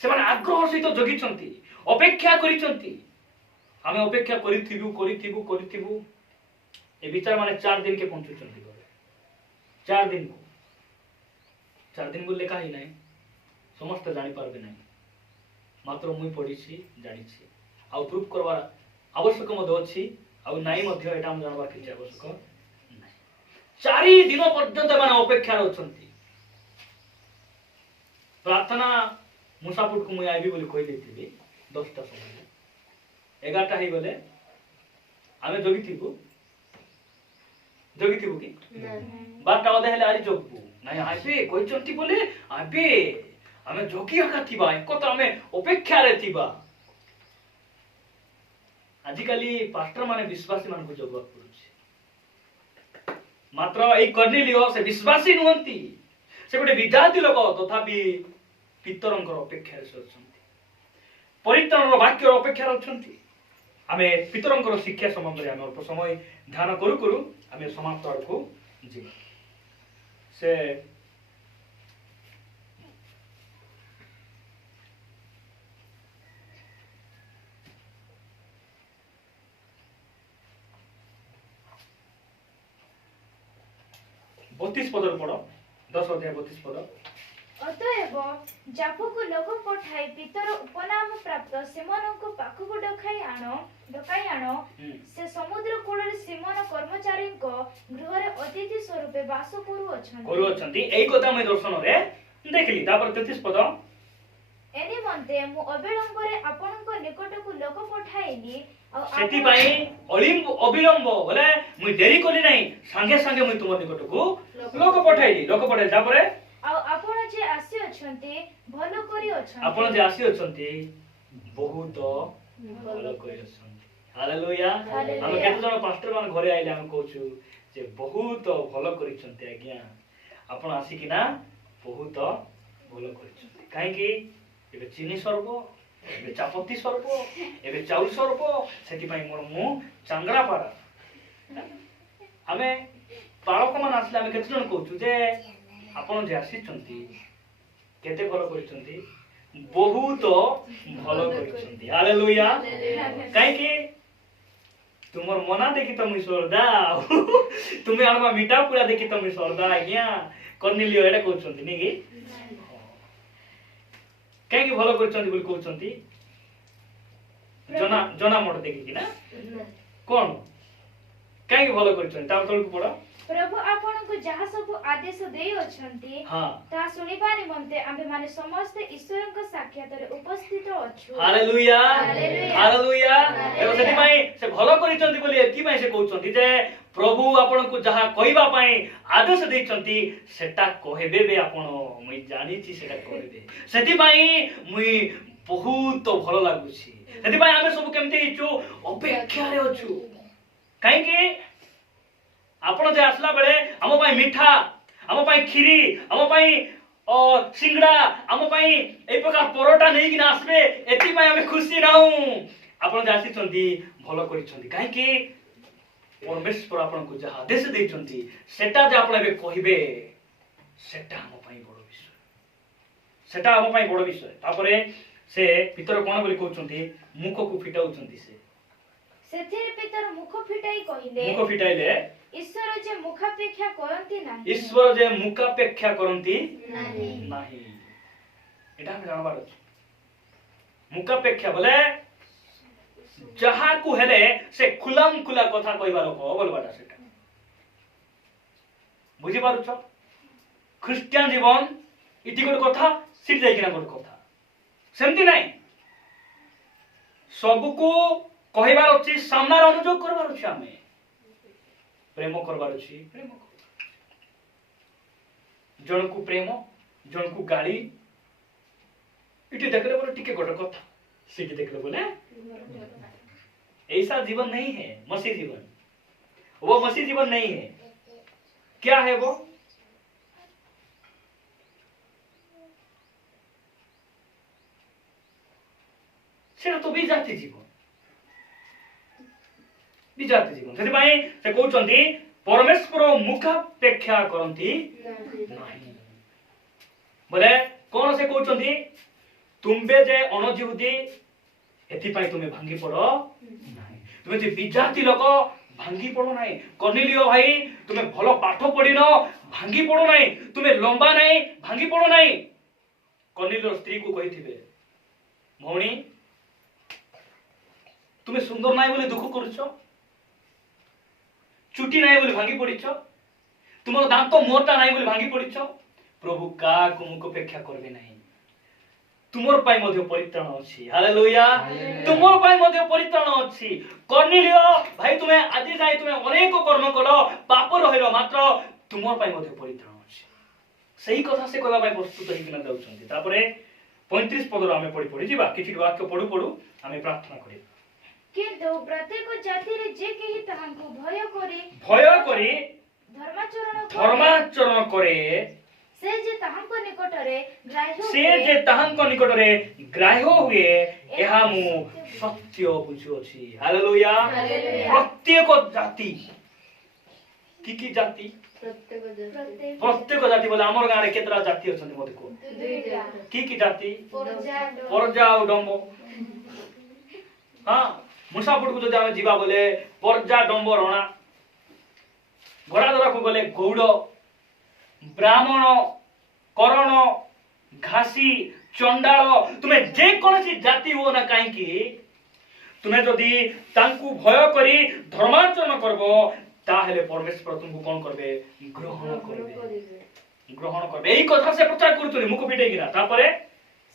से माने आग्रह सहित जगिचंती अपेक्षा करिचंती हमें अपेक्षा करिथिबु ए विचार माने 4 दिन के पहुंचुचंती 4 दिन बोले कहीं नहीं समस्त जानी पारबे नहीं मात्र मुई पढ़ी जानी आ प्रूफ करवा आवश्यक मत अच्छी आउ नाई मध्य एटा हम जानबार किछ आवश्यक नहीं 4 दिन पर्यंत माने अपेक्षा रहछंती प्रार्थना मुसाफुट को मुई आइबी बोली कहि देथिबी 10टा समय 11टा ही गले आमे जगिथिबु कि बारटा अधे हेले आरी जगबु नाही आबे कहिचंती बोले आबे हमें जोगी आका थिबा एको तो हमें अपेक्षा रे थिबा आजिकाली पास्टर माने विश्वासी मान को जगवा पड़ुछि मात्र ए कर्नेलियो से विश्वासी नहंती से गोटे विजाति लोक तथापि पितरंकर अपेक्षा रे सछंती परित्राणर वाक्यर अपेक्षा रछंती हमें पितरंकर शिक्षा संबंध रे हम अल्प समय ध्यान करू हमें समाप्त आड़को जीवा से बत्तीस पद पढ़ 10 अध्याय 32 पद अतएव जाफुको लोक पठाई पितर उपनाम प्राप्त सेमनको पाखको डकाई आनो से समुद्र कूଳରେ सीमन कर्मचारी को गृह रे अतिथि स्वरूपे वास करू अछंती एई कथा मैं दर्शन रे देखली तापर 33 पद ଏ ନିମନ୍ତେ ମୁଁ ଅବିଳମ୍ବରେ ଆପଣଙ୍କ ନିକଟକୁ ଲୋକ ପଠାଇଲି ଆଉ ସେତି ପାଇଁ ଅବିଳମ୍ବ ବୋଲେ ମୁଁ ଡେରି କଲି ନାହିଁ, ସାଙ୍ଗେ ସାଙ୍ଗେ ମୁଁ ତୁମ ନିକଟକୁ ଲୋକ ପଠାଇଲି ତାପରେ ଆଉ ଆପଣ ଯେ ଆସି ଅଛନ୍ତି ଭଲ କରି ଅଛନ୍ତି। ଆପଣ ଯେ ଆସି ଅଛନ୍ତି ବହୁତ ଭଲ କରି ଅଛନ୍ତି। ହାଲେଲୁୟା। ଆମେ କେତେ ଜଣ ପାଷ୍ଟର ମାନେ ଘରେ ଆଇଲେ ଆମେ କହୁଛୁ ଯେ ବହୁତ ଭଲ କରିଛନ୍ତି ଆଜ୍ଞା, ଆପଣ ଆସିକିନା ବହୁତ ଭଲ କରିଛନ୍ତି। କାହିଁକି ଏବେ ଚିନି ସର୍ବ, ଏବେ ଚାପତି ସର୍ବ, ଏବେ ଚାଉଳ ସର୍ବ, ସେଥିପାଇଁ ମୋର ମୁଁ ଚାଙ୍ଗଡ଼ା ପାରା। ଆମେ ବାଳକ ମାନେ ଆସିଲେ ଆମେ କେତେ ଜଣ କହୁଛୁ ଯେ ଆପଣ ଯେ ଆସିଛନ୍ତି କେତେ ଭଲ କରିଛନ୍ତି, ବହୁତ ଭଲ କରିଛନ୍ତି। ହାଲେଲୁୟା। କାହିଁକି ତୁମର ମନା ଦେଖି ତ ମୁଇଁ ସର୍ଦା, ତୁମେ ଆଣବା ମିଠା ପୁରା ଦେଖି ତ ମୁଇଁ ସର୍ଦା ଆଜ୍ଞା କର୍ଣ୍ଣିଲିଓ ଏଇଟା କହୁଛନ୍ତି ନି କି? କାହିଁକି ଭଲ କରିଛନ୍ତି ବୋଲି କହୁଛନ୍ତି? ଜନା ମୋଟ ଦେଖିକି ନା କଣ କାହିଁକି ଭଲ କରିଛନ୍ତି? ତା ତଳକୁ ପଡ। ପ୍ରଭୁ ଆପଣଙ୍କୁ ଯାହା ସବୁ ଆଦେଶ ଦେଇ ଅଛନ୍ତି ତାହା ଶୁଣିବା ନିମନ୍ତେ ଆମ୍ଭେମାନେ ସମସ୍ତେ ଈଶ୍ୱରଙ୍କ ସାକ୍ଷାତରେ ଉପସ୍ଥିତ ଅଛୁ। Hallelujah hallelujah. ଏବଂ ସେଥିପାଇଁ ସେ ଭଲ କରିଛନ୍ତି ବୋଲି ଏଥିପାଇଁ ସେ କହୁଛନ୍ତି ଯେ ପ୍ରଭୁ ଆପଣଙ୍କୁ ଯାହା କହିବା ପାଇଁ ଆଦେଶ ଦେଇଛନ୍ତି ସେଟା କହିବେ ବେ ଆପଣ, ମୁଇଁ ଜାଣିଛି ସେଟା କହିବେ, ସେଥିପାଇଁ ମୁଇଁ ବହୁତ ଭଲ ଲାଗୁଛି। ସେଥିପାଇଁ ଆମେ ସବୁ କେମିତି ହେଇଛୁ? ଅପେକ୍ଷାରେ ଅଛୁ। କାହିଁକି? ଆପଣ ଯେ ଆସିଲା ବେଳେ ଆମ ପାଇଁ ମିଠା, ଆମ ପାଇଁ କ୍ଷୀରି, ଆମ ପାଇଁ ସିଙ୍ଗଡ଼ା, ଆମ ପାଇଁ এই ପ୍ରକାର ପରଟା ନେଇକିନା ଆସିବେ, ଏଥିପାଇଁ ଆମେ ଖୁସି ନାହୁଁ। ଆପଣ ଯେ ଆସିଛନ୍ତି ଭଲ କରିଛନ୍ତି। କାହିଁକି? ପରମେଶ୍ୱର ଆପଣଙ୍କୁ ଯାହା ଆଦେଶ ଦେଇଛନ୍ତି ସେଟା ଯେ ଆପଣ ଏବେ କହିବେ ସେଟା ଆମ ପାଇଁ ବଡ଼ ବିଷୟ, ସେଟା ଆମ ପାଇଁ ବଡ଼ ବିଷୟ। ତାପରେ ସେ ପିତର କଣ ବୋଲି କହୁଛନ୍ତି? ମୁଖକୁ ଫିଟାଉଛନ୍ତି। ସେଥିରେ ପିତର ମୁଖ ଫିଟାଇ କହିଲେ, ମୁଖ ଫିଟାଇଲେ ଈଶ୍ୱର ଯେ ମୁଖାପେକ୍ଷା କରନ୍ତି ନାହିଁ, ଈଶ୍ୱର ଯେ ମୁଖାପେକ୍ଷା କରନ୍ତି ନାହିଁ। ଏଟା ଆମେ ଜାଣବାର ଅଛି। ମୁଖାପେକ୍ଷା ବୋଲେ ଯାହାକୁ ହେଲେ ସେ ଖୁଲାମ ଖୁଲା କଥା କହିବା ଲୋକ ବୋଲବାଟା ସେଟା। ବୁଝିପାରୁଛ? ଖ୍ରୀଷ୍ଟିଆନ ଜୀବନ ଇଠି ଗୋଟେ କଥା, ସେଠି ଯାଇକିନା ଗୋଟେ କଥା, ସେମିତି ନାହିଁ। ସବୁକୁ କହିବାର ଅଛି, ସାମ୍ନାରେ ଅନୁଯୋଗ କରିବାର ଅଛି, ଆମେ ପ୍ରେମ କରିବାର ଅଛି, ପ୍ରେମ ଜଣକୁ ପ୍ରେମ, ଜଣକୁ ଗାଳି, इटी देखले बोले टिके गोटे कथा, सीटी देखले बोले ऐसा जीवन नहीं है मसीह जीवन, वो मसीह जीवन नहीं है। क्या है वो? सेटा तो विजाति जीवन, विजाति जीवन। ସେଥିପାଇଁ ସେ କହୁଛନ୍ତି ପରମେଶ୍ୱର ମୁଖାପେକ୍ଷା କରନ୍ତି ନାହିଁ। ବୋଲେ କଣ ସେ କହୁଛନ୍ତି? ତୁମେ ଯେ ଅଣଜିହୁଦୀ ଏଥିପାଇଁ ତୁମେ ଭାଙ୍ଗି ପଡ ନାହିଁ, ତୁମେ ଯେ ବିଜାତି ଲୋକ ଭାଙ୍ଗି ପଡ ନାହିଁ। କର୍ଣ୍ଣିଲିଓ ଭାଇ ତୁମେ ଭଲ ପାଠ ପଢିନ ଭାଙ୍ଗି ପଡ ନାହିଁ, ତୁମେ ଲମ୍ବା ନାହିଁ ଭାଙ୍ଗି ପଡ ନାହିଁ। କର୍ଣ୍ଣିଲିଓ ସ୍ତ୍ରୀକୁ କହିଥିବେ ଭଉଣୀ ତୁମେ ସୁନ୍ଦର ନାହିଁ ବୋଲି ଦୁଃଖ କରୁଛ, ଚୁଟି ନାହିଁ ବୋଲି ଭାଙ୍ଗି ପଡିଛ, ତୁମର ଦାନ୍ତ ମୋଟା ନାହିଁ ବୋଲି ଭାଙ୍ଗି ପଡିଛ। ପ୍ରଭୁ କାହାକୁ ମୁଖ ଅପେକ୍ଷା କରିବେ ନାହିଁ, ତୁମର ପାଇଁ ମଧ୍ୟ ପରିତ୍ରାଣ ଅଛି। ହାଲେଲୁୟା, ତୁମର ପାଇଁ ମଧ୍ୟ ପରିତ୍ରାଣ ଅଛି। କର୍ଣ୍ଣିଲିଓ ଭାଇ ତୁମେ ଆଜି ଯାଇ ତୁମେ ଅନେକ କର୍ମ କଲ, ପାପ ରହିଲ, ମାତ୍ର ତୁମର ପାଇଁ ମଧ୍ୟ ପରିତ୍ରାଣ ଅଛି। ସେହି କଥା ସେ କହିବା ପାଇଁ ପ୍ରସ୍ତୁତ ହେଇକିନା ଯାଉଛନ୍ତି। ତାପରେ 35 ପଦରୁ ଆମେ ପଢି ପଢି ଯିବା, କିଛି ବାକ୍ୟ ପଢୁ ପଢୁ ଆମେ ପ୍ରାର୍ଥନା କରିବା। କିନ୍ତୁ ପ୍ରତ୍ୟେକ ଜାତିରେ ଯେ କେହି ତାହାଙ୍କୁ ଭୟ କରି ଧର୍ମାଚରଣ କରେ ସେ ଯେ ତାହାଙ୍କ ନିକଟରେ ଗ୍ରାହ୍ୟ ହୁଏ ଏହା ମୁଁ ସତ୍ୟ ବୁଝୁଅଛି। ହାଲେଲୁୟା। ପ୍ରତ୍ୟେକ ଜାତି କି ଜାତି? ପ୍ରତ୍ୟେକ ଜାତି ବୋଲେ ଆମର ଗାଁରେ କେତେଟା ଜାତି ଅଛନ୍ତି ମତେ କୁହ? କି ଜାତି? ପରଜା ଆଉ ଡମ୍ବ। ହଁ, ମୁସାପୁରକୁ ଯଦି ଆମେ ଯିବା ବୋଲେ ପରଜା, ଡମ୍ବ, ରଣା। ଘୋଡ଼ାଧରାକୁ ଗଲେ ଗୌଡ଼, ବ୍ରାହ୍ମଣ, କରଣ, ଘାସି, ଚଣ୍ଡାଳ, ତୁମେ ଯେକୌଣସି ଜାତି ହୁଅ ନା କାହିଁକି, ତୁମେ ଯଦି ତାଙ୍କୁ ଭୟ କରି ଧର୍ମାଚରଣ କରିବ ତାହେଲେ ପରମେଶ୍ୱର ତୁମକୁ କଣ କରିବେ? ଗ୍ରହଣ କରିବେ। ଏଇ କଥା ସେ ପ୍ରଚାର କରୁଛନ୍ତି ମୁଖ ଫିଟେଇକିନା। ତାପରେ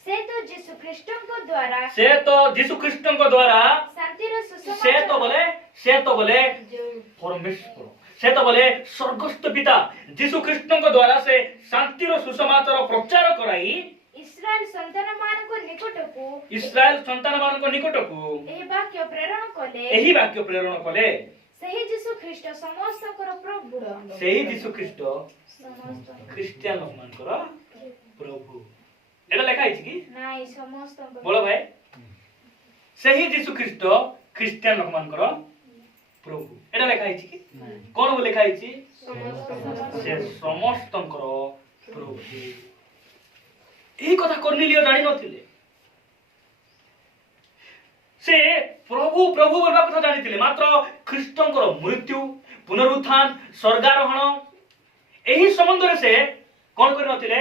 से तो यीशु ख्रीष्टଙ୍କ द्वारा से तो यीशु ख्रीष्टଙ୍କ द्वारा शान्तिर से तो बोले परमेश्वर से तो बोले स्वर्गस्थ पिता यीशु ख्रीष्टଙ୍କ द्वारा से शांतिर सुसमाचार प्रचार कराई इस्राएल सन्तानମାନଙ୍କ निकटକୁ इस्राएल संतानମାନଙ୍କ निकटକୁ ଏହି ବାକ୍ୟ ପ୍ରେରଣ କଲେ ଏହି ବାକ୍ୟ ପ୍ରେରଣ କଲେ। ସେହି ଯୀଶୁ ଖ୍ରୀଷ୍ଟ ସମସ୍ତଙ୍କର ପ୍ରଭୁ ସେହି ଯୀଶୁ ଖ୍ରୀଷ୍ଟ ସମସ୍ତ ଖ୍ରୀଷ୍ଟିଆନ ମାନଙ୍କର ପ୍ରଭୁ। ଏଟା ଲେଖା ହେଇଛି କି ନାଇଁ ସମସ୍ତଙ୍କ ବୋଲ ଭାଇ ସେହି ଯୀଶୁ ଖ୍ରୀଷ୍ଟ ଖ୍ରୀଷ୍ଟିଆନ ମାନଙ୍କର ପ୍ରଭୁ ଏଟା ଲେଖା ହେଇଛି କି କଣ ଲେଖା ହେଇଛି ସେ ସମସ୍ତଙ୍କର ପ୍ରଭୁ। ଏହି କଥା କର୍ନେଲିୟ ଜାଣି ନଥିଲେ से प्रभु प्रभु बोलवा कथा जानिथिले मात्र ख्रीष्टଙ୍କର मृत्यु पुनरुत्थान स्वर्गारोहण एही संबंध रे से कोन कर नथिले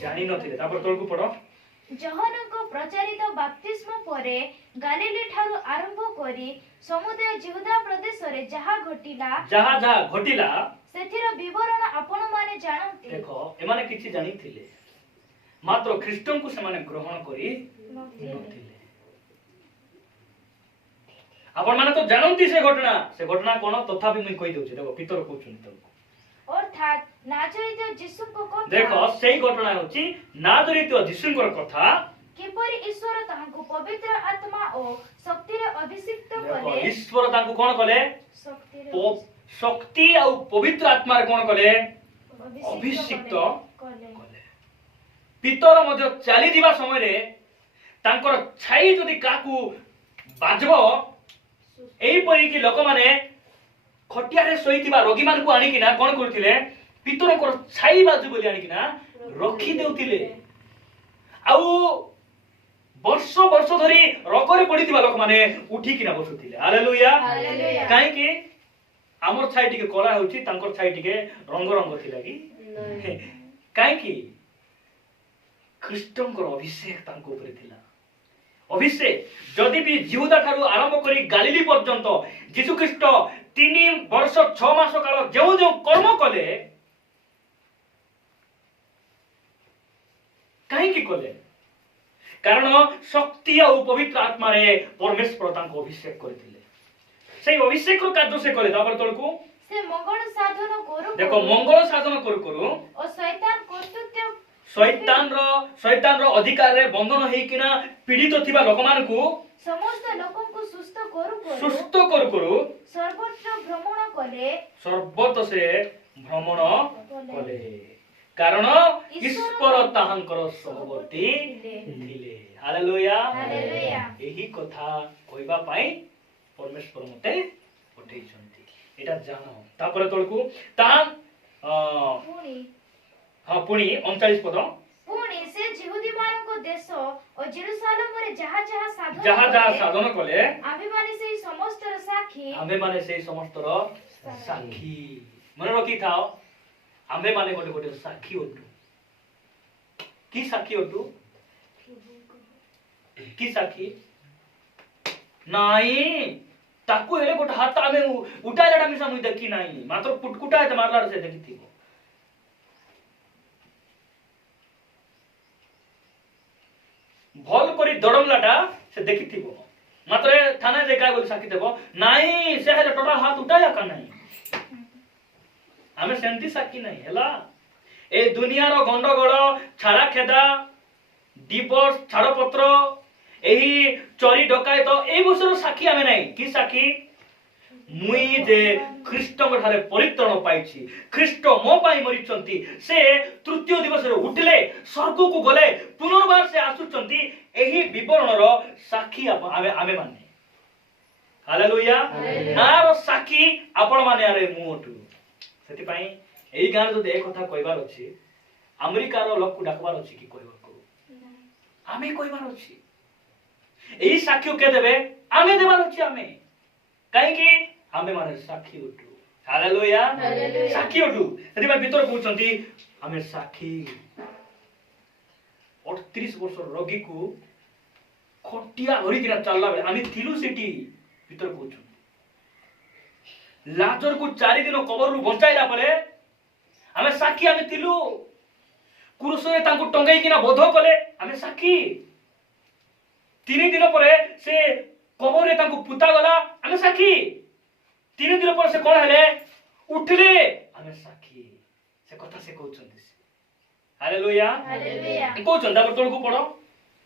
जानि नथिले। तापर तळकु पढो जहनଙ୍କ प्रचारित बाप्तिस्म परे गालिली ठारू आरंभ करी समुदाय जिहुदा प्रदेश रे जहा घटिला सेथिर विवरण आपण माने जानंती। देखो एमाने किछि जानिथिले मात्र ख्रीष्टଙ୍କୁ ସେମାନେ ग्रहण करी नथिले। आपण माने तो जानंती से घटना कोन तथापि मैं कहि दउछि। देखो पितर कहउछन तळकु अर्थात नाजरित यीशुଙ୍କ कथा देखो सेही घटना होछि नाजरित यीशुଙ୍କର कथा किपरि ईश्वर तांको पवित्र आत्मा और शक्ति रे अभिषिक्त देखो कले ईश्वर तांको कोन कले शक्ति और पवित्र आत्मा रे कोन कले अभिषिक्त कले। पितर मध्ये चाली दिबा समय रे तांकर छाई जदि काकू बाजबो एही परि कि लोक माने खटिया रे सोईतिबा रोगी मान को आनी किना कोन करथिले पितर को छाई बाजू बोली आनी किना रखी देउतिले। आउ वर्ष वर्ष धरी रकरे पडितिबा लोक माने उठी किना बसुतिले। हालेलुया काहे कि हमर छाई टिके कला होउची तांकर छाई टिके रंग रंग थिला कि काहे कि ख्रीष्टଙ୍କର अभिषेक तांको ऊपर थिला। अभिषेक जदि भी जिहुदा ठारू आरंभ करी गालिली पर्यंत यीशु ख्रीष्ट 3 वर्ष 6 मास काल जो जो कर्म कले कहीं की कले कारण शक्ति और पवित्र आत्मा रे परमेश्वर तांको अभिषेक करथिले। सेही अभिषेक रो कार्य से कले। तापर तळकु से मंगल साधन करू देखो मंगल साधन करू और शैतान कर्तृत्व शैतान रो अधिकार रे बंधन हेई किना पीड़ित थिबा लोक मान को समस्त लोकन को सुस्त करू सर्वत्र भ्रमण कले कारण ईश्वर ताहांकर सहवर्ती थिले। हालेलुया एही कथा कहबा पई परमेश्वर मते पठेइछन्ती एटा जानो। तापर तळकु ता हां पुणी 39 पद पुणी से यहूदी मानको देश और जेरूशलेम रे जहा साधन कले आमे माने सेही समस्त साक्षी मन रखी थाओ आमे माने गोटे गोटे साक्षी ओटू की साक्षी ओटू की साक्षी नाही ताकू हेले गोटे हाथ आमे उठाइलाटा मिसा मुई देखी नाही मात्र पुटकुटा ते मारला से देखी थी भल करी दडमलाटा से देखी थी मात्र थाना जे काय बोल साक्षी देबो नाही से हेले टोटल हाथ उठाया का नाही आमे सेंती साक्षी नाही हैला ए दुनिया रो गंडगोल छाड़ा खेदा डिवोर्स छाड़पत्र एही चोरी डकायत ए बसर साक्षी आमे नाही की साक्षी मुई जे ख्रीष्टଙ୍କ ठारे परित्राण पाइछि ख्रीष्ट मो पाई मरिचंती से तृतीय दिवस रे उठले स्वर्ग को गले पुनर्बार से आसुचंती एही विवरण रो साक्षी आमे माने। हालेलुया आरो साक्षी आपण माने आरे मुटू सेति पई एही गान जो दे कथा कहबार अछि अमेरिका रो लोक को डाकबार अछि की कहबार को आमे कहबार अछि एही साक्षी के देबे आमे देबार अछि आमे काहे कि आमे माने साक्षी उठू। हालेलुया साक्षी उठू सेति पई भीतर कहउचंती आमे साक्षी 38 वर्ष रोगी को खटिया धरी किना चलला बेले आमी थिलु सिटी भीतर कहउचंती लाजर को 4 दिन कबर रु बचाइला परे आमे साक्षी आमे थिलु क्रूसरे तांको टंगाई किना बोध कले आमे साक्षी 3 दिन परे से कबर रे तांको पुता गला आमे साक्षी 3 दिन पर से कोन हेले उठले आमे साक्षी से कथा से कहउछन हालेलुया हालेलुया कहउछन तापर तळकु पढो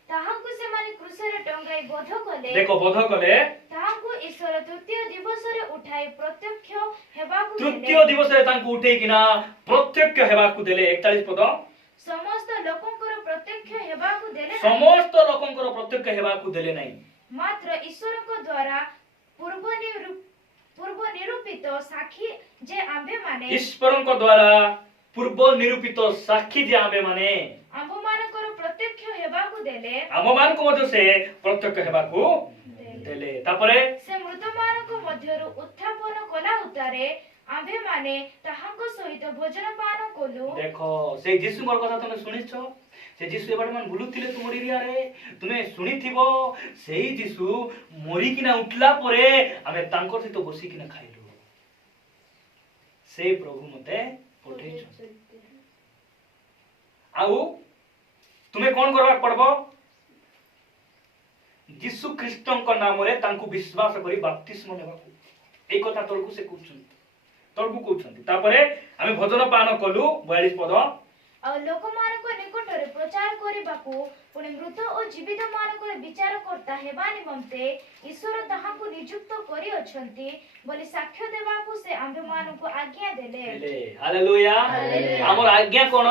ताहांकु से माने क्रूसरे टंगाई बोध कले देखो बोध कले ताहांकु ईश्वर तृतीय दिवस रे उठाई प्रत्यक्ष हेबाकु तृतीय दिवस रे तांको उठे किना प्रत्यक्ष हेबाकु देले 41 पद समस्त लोकंकर प्रत्यक्ष हेबाकु देले नाही। समस्त लोकंकर प्रत्यक्ष हेबाकु देले नाही मात्र ईश्वरक द्वारा पूर्व निरूपित साक्षी जे आम्भे माने ईश्वरଙ୍କ द्वारा पूर्व निरूपित साक्षी जे आम्भे माने आम्भ मानकर प्रत्यक्ष हेबाकु देले आम मानको मध्य से प्रत्यक्ष हेबाकु देले तापरे से मृत मानक मध्यरु उत्थापन कला उतारे आम्भे माने ताहांक सहित भोजन पान कलु देखो से यीशुଙ୍କର କଥା तमे सुनिछो से यीशु एबाडे मान बुलुथिले तुमर एरिया रे तुमे सुनिथिबो सेही यीशु मरि किना उठला परे आमे तांकर सहित बसी किना खाइलु से प्रभु मते पठेछो आउ तुमे कोन करबा पड़बो यीशु ख्रीष्टଙ୍କ नामरे तांको विश्वास करी बपतिस्म नेबाकू ए कथा तळकू से कहउछन तापरे आमे भजन पान कलु 42 पद और लोकमानक निकटरे प्रचार करिबाकू पुनि मृत और जीवित मानकर विचार करता हेबा निमंते ईश्वर ताहांकु नियुक्त करि अछंती बोली साक्ष्य देबाकू से आम्भे मानकु आज्ञा देले हालेलुया हमर आज्ञा कोन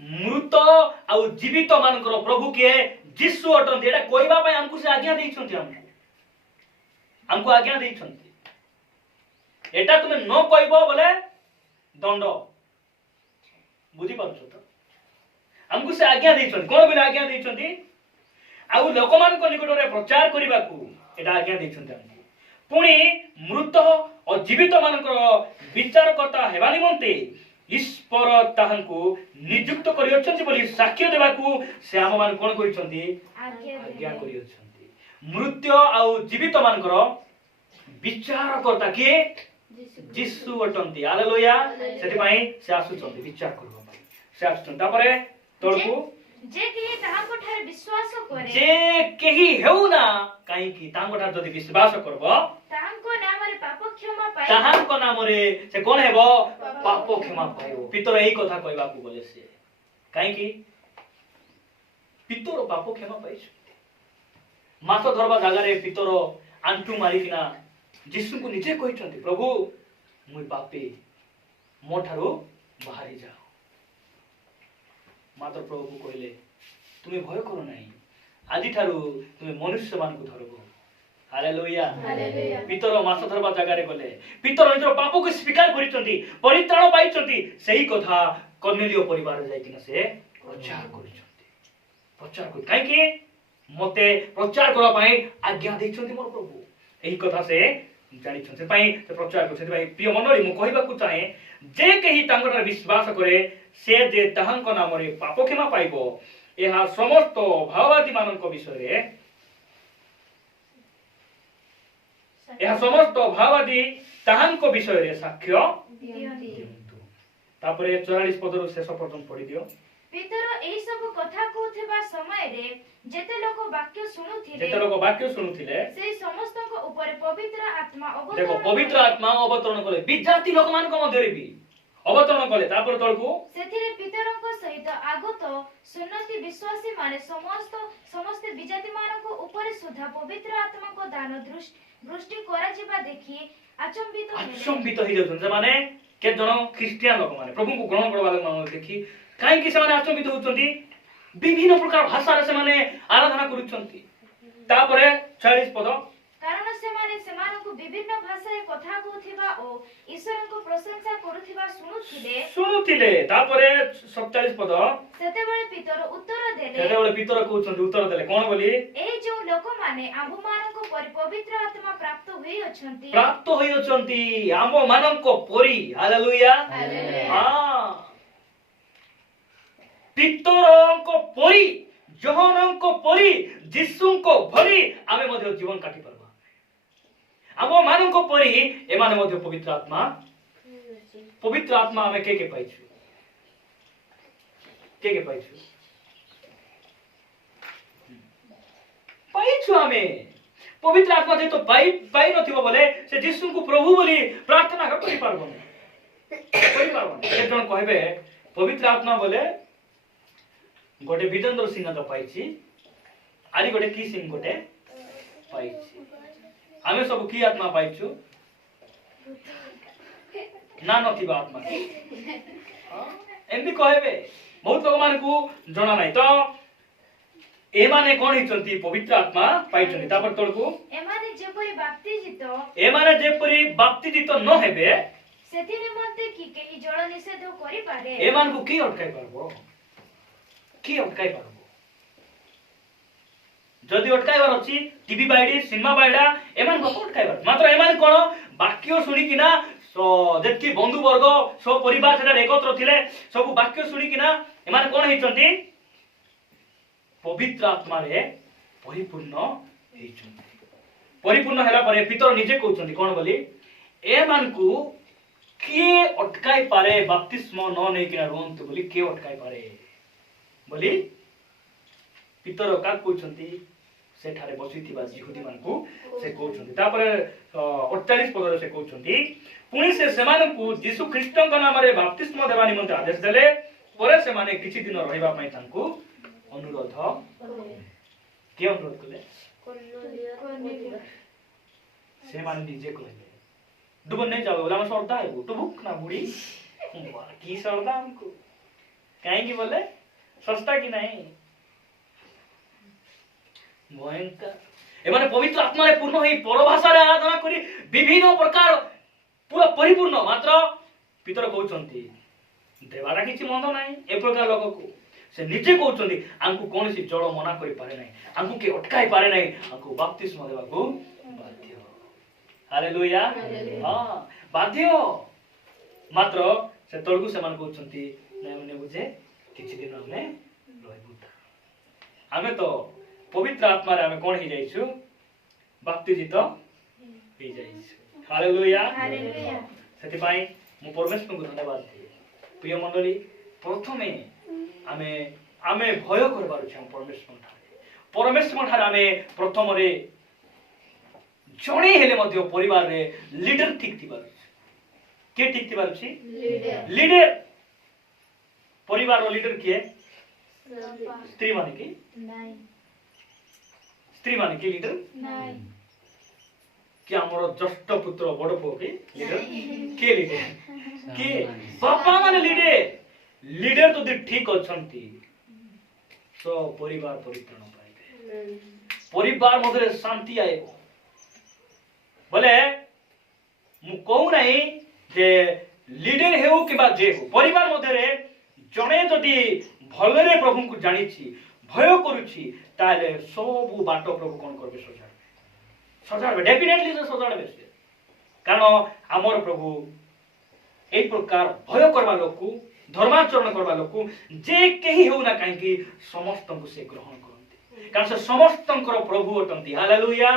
मृत और जीवित मानकर प्रभु के यीशु अटंती एटा कहबा पय हमकु से आज्ञा दैछंती हमकु आज्ञा दैछंती एटा तुमे न कहबो बोले दंड बुझी पाछो तो हमकु से आज्ञा दैछंती कोन बिना आज्ञा दैछंती आउ लोकमान को निकट रे प्रचार करिबाकू एटा आज्ञा दैछंती हमकु पुणी मृत और जीवित मानकर विचार करता हेबा निमंते ईश्वर ताहांकु नियुक्त करि अछंती बोली साक्ष्य देबाकू से हम मान कोन करिसंती आज्ञा करि अछंती मृत्यु और जीवित मानकर विचार करता के यीशु अटंती हालेलुया सेति पई से आसुचंती विचार करबा पई से आसुचंती तापरे तळकू जे केही ताहांको ठारे विश्वास करे जे केही हेउ ना काई की तांको ठार जदी विश्वास करबो ताहांको नामरे पाप क्षमा पाए ताहांको नामरे से कोन हेबो पाप क्षमा पाइबो पितर एही कथा कहबाकू बोले से काई की पितर पाप क्षमा पाइछ मास धरबा जागा रे पितर आंटू मारी किना यीशु को निजे कहिसंती प्रभु मुई पापी मो ठारो बाहरी जाओ मात्र प्रभु कहले तुमे भय करो नाही आदि ठारू तुमे मनुष्य मान को धरबो हालेलुया हालेलुया पितर मास धरबा जागा रे गले पितर निजर पाप को स्वीकार करिसंती परित्राण पाइसंती सही कथा कर्नेलियो परिवार जाई किना से प्रचार करिसंती प्रचार कर काई के मते प्रचार करबा पई आज्ञा दैछंती मोर प्रभु एही कथा से जानि छसे पई से प्रचार करछे पई प्रिय मंडली मु कहिबाकू चाहे जे केही तांकर विश्वास करे से जे ताहांक नाम रे पाप क्षमा पाइबो एहा समस्त भाववादी मानक विषय रे एहा समस्त भाववादी ताहांक विषय रे साक्ष्य दियंतु तापरे 44 पदरु शेष पर्यंत पढि दियो पितर एही सब कथा कहउथिबा समय रे जेते लोक वाक्य सुनुथिले से समस्त को ऊपर पवित्र आत्मा अवतरण देखो पवित्र आत्मा अवतरण कले विद्यार्थी लोक मान को मध्य रे भी अवतरण कले तापर तळकू सेथिरे पितरଙ୍କ सहित आगत सुन्नति विश्वासी माने समस्त विजाति मानको ऊपर सुधा पवित्र आत्मा को दान दृष्टि करा जिबा देखि आचंबित हो जाउछन माने के जन क्रिश्चियन लोक माने प्रभु को ग्रहण करबा लोक माने देखि काई कि से माने आचंबित होचंती विभिन्न प्रकार भाषा रे से माने आराधना करूछंती तापरे 40 पद कारण से माने सेमानको विभिन्न भाषा रे कथा कहउथिबा ओ ईश्वरको प्रशंसा करूथिबा सुनुथिले तापरे 47 पद सेतेबेले पितर उत्तर देले सेतेबेले पितर कहउछंती उत्तर देले कोन बोली ए जो लोक माने आम्भ मानको परि पवित्र आत्मा प्राप्त होई अछंती आम्भ मानको परि हालेलुया हां पितरको परि जहनको परि यीशुको भरि आमे मध्ये जीवन काटी परबा आम्भ मानको परि ए माने मध्ये पवित्र आत्मा आमे के पाइछु के पाइछु पाइछु हमें पवित्र आत्मा जे तो पाई पाई नथिबो बोले से यीशु को प्रभु बोली प्रार्थना करि पारबो एक जन कहबे पवित्र आत्मा बोले गोटे विजेंद्र सिंह तो पाइछि आरी गोटे की सिंह गोटे पाइछि आमे सब की आत्मा पाइछु ना नथिबा आत्मा एमबी कहबे बहुत लोग मान को जणा नाही तो एमाने कोन हिचंती पवित्र आत्मा पाइछंती तापर तळको एमाने जेपरि बाप्तिजित न हेबे सेति निमंते की केही जल निषेध करि पारे एमान को की अटकाई पारबो जदि अटकाइबार अछि टीवी बाइडी सिनेमा बाइडा एमान को अटकाइबार मात्र एमान कोन वाक्य सुनि किना जेतकी बंधु वर्ग सब परिवार सेटा एकत्र थिले सब वाक्य सुनि किना एमान कोन हिचंती पवित्र आत्मा रे परिपूर्ण होला परे पितर निजे कहउछन्ती कोन बोली ए मान को के अटकाई पारे बपतिस्मा न नै किना रोंत बोली के अटकाई पारे बोली पितर का कहउछन्ती सेठारे बसिथिबा यहूदी मान को से कहउछन्ती तापर 48 पद रे से कहउछन्ती पुणी से सेमान को यीशु ख्रीष्ट का नाम रे बपतिस्मा देवा निमंते आदेश देले परे से माने किछि दिन रहिबा पई तांको अनुरोध के अनुरोध कले से मान निजे कहले दुबन नहीं जाओ बोला मैं सरदा है तो भूख ना बुढ़ी की सरदा हमको कहीं की बोले सस्ता की नहीं भयंकर एमाने पवित्र आत्मा रे पूर्ण होई परभाषा रे आराधना करी विभिन्न प्रकार पूरा परिपूर्ण मात्र पितर कहउछन्ती देवारा किछि मंद नाही ए प्रकार लोक को से निजे कहउछन्ती आंकु कोनसी जड़ मना करि पारे नाही आंकु के अटकाई पारे नाही आंकु बपतिस्मा देबा को बाध्य हालेलुया हां बाध्य मात्र से तळगु समान कहउछन्ती नै मने बुझे किछि दिन हमने रहबुता हमें तो पवित्र आत्मा रे हमें कोन ही जाइछु बपतिजित ही जाइछु हालेलुया हालेलुया सेति पाई मु परमेश्वर को धन्यवाद दे प्रिय मंडली प्रथमे आमे भय करबार छै परमेश्वर ठारे आमे प्रथम रे जणे हेले मध्य परिवार रे लीडर ठीक थिबार के ठीक थिबार छी लीडर परिवार रो लीडर के स्त्री माने की नाही स्त्री माने की लीडर नाही क्या हमरो जष्ट पुत्र बड़ पो के लीडर के लीडर के बापा माने लीडर तो दे ठीक अछंती सो परिवार परित्रण पाइबे परिवार मधे शांति आएबो बोले मु कहू नाही जे लीडर हेउ किबा जे हो परिवार मधे रे जणे जदी भलरे प्रभु को जानिछि भय करूछि ताले सब बाट प्रभु कोन करबे सजाड़बे डेफिनेटली से सजाड़बे कारण हमर प्रभु एक प्रकार भय करबा लोक को धर्माचरण करबा लोक को जे केही हो ना काहे कि समस्त को से ग्रहण करंती कारण से समस्त प्रभु अटंती हालेलुया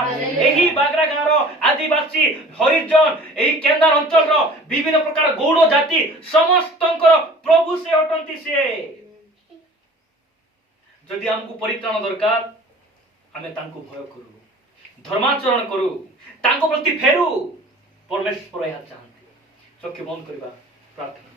एही बागरा गाँव आदिवासी हरिजन एही केंदार अंचल रो विभिन्न प्रकार गौड़ जाति समस्त प्रभु से अटंती से जदि हमको परित्राण दरकार आमे तांको भय करू धर्माचरण करू तांको प्रति फेरू परमेश्वर यह चाहते चक्षु बंद करबा प्रार्थना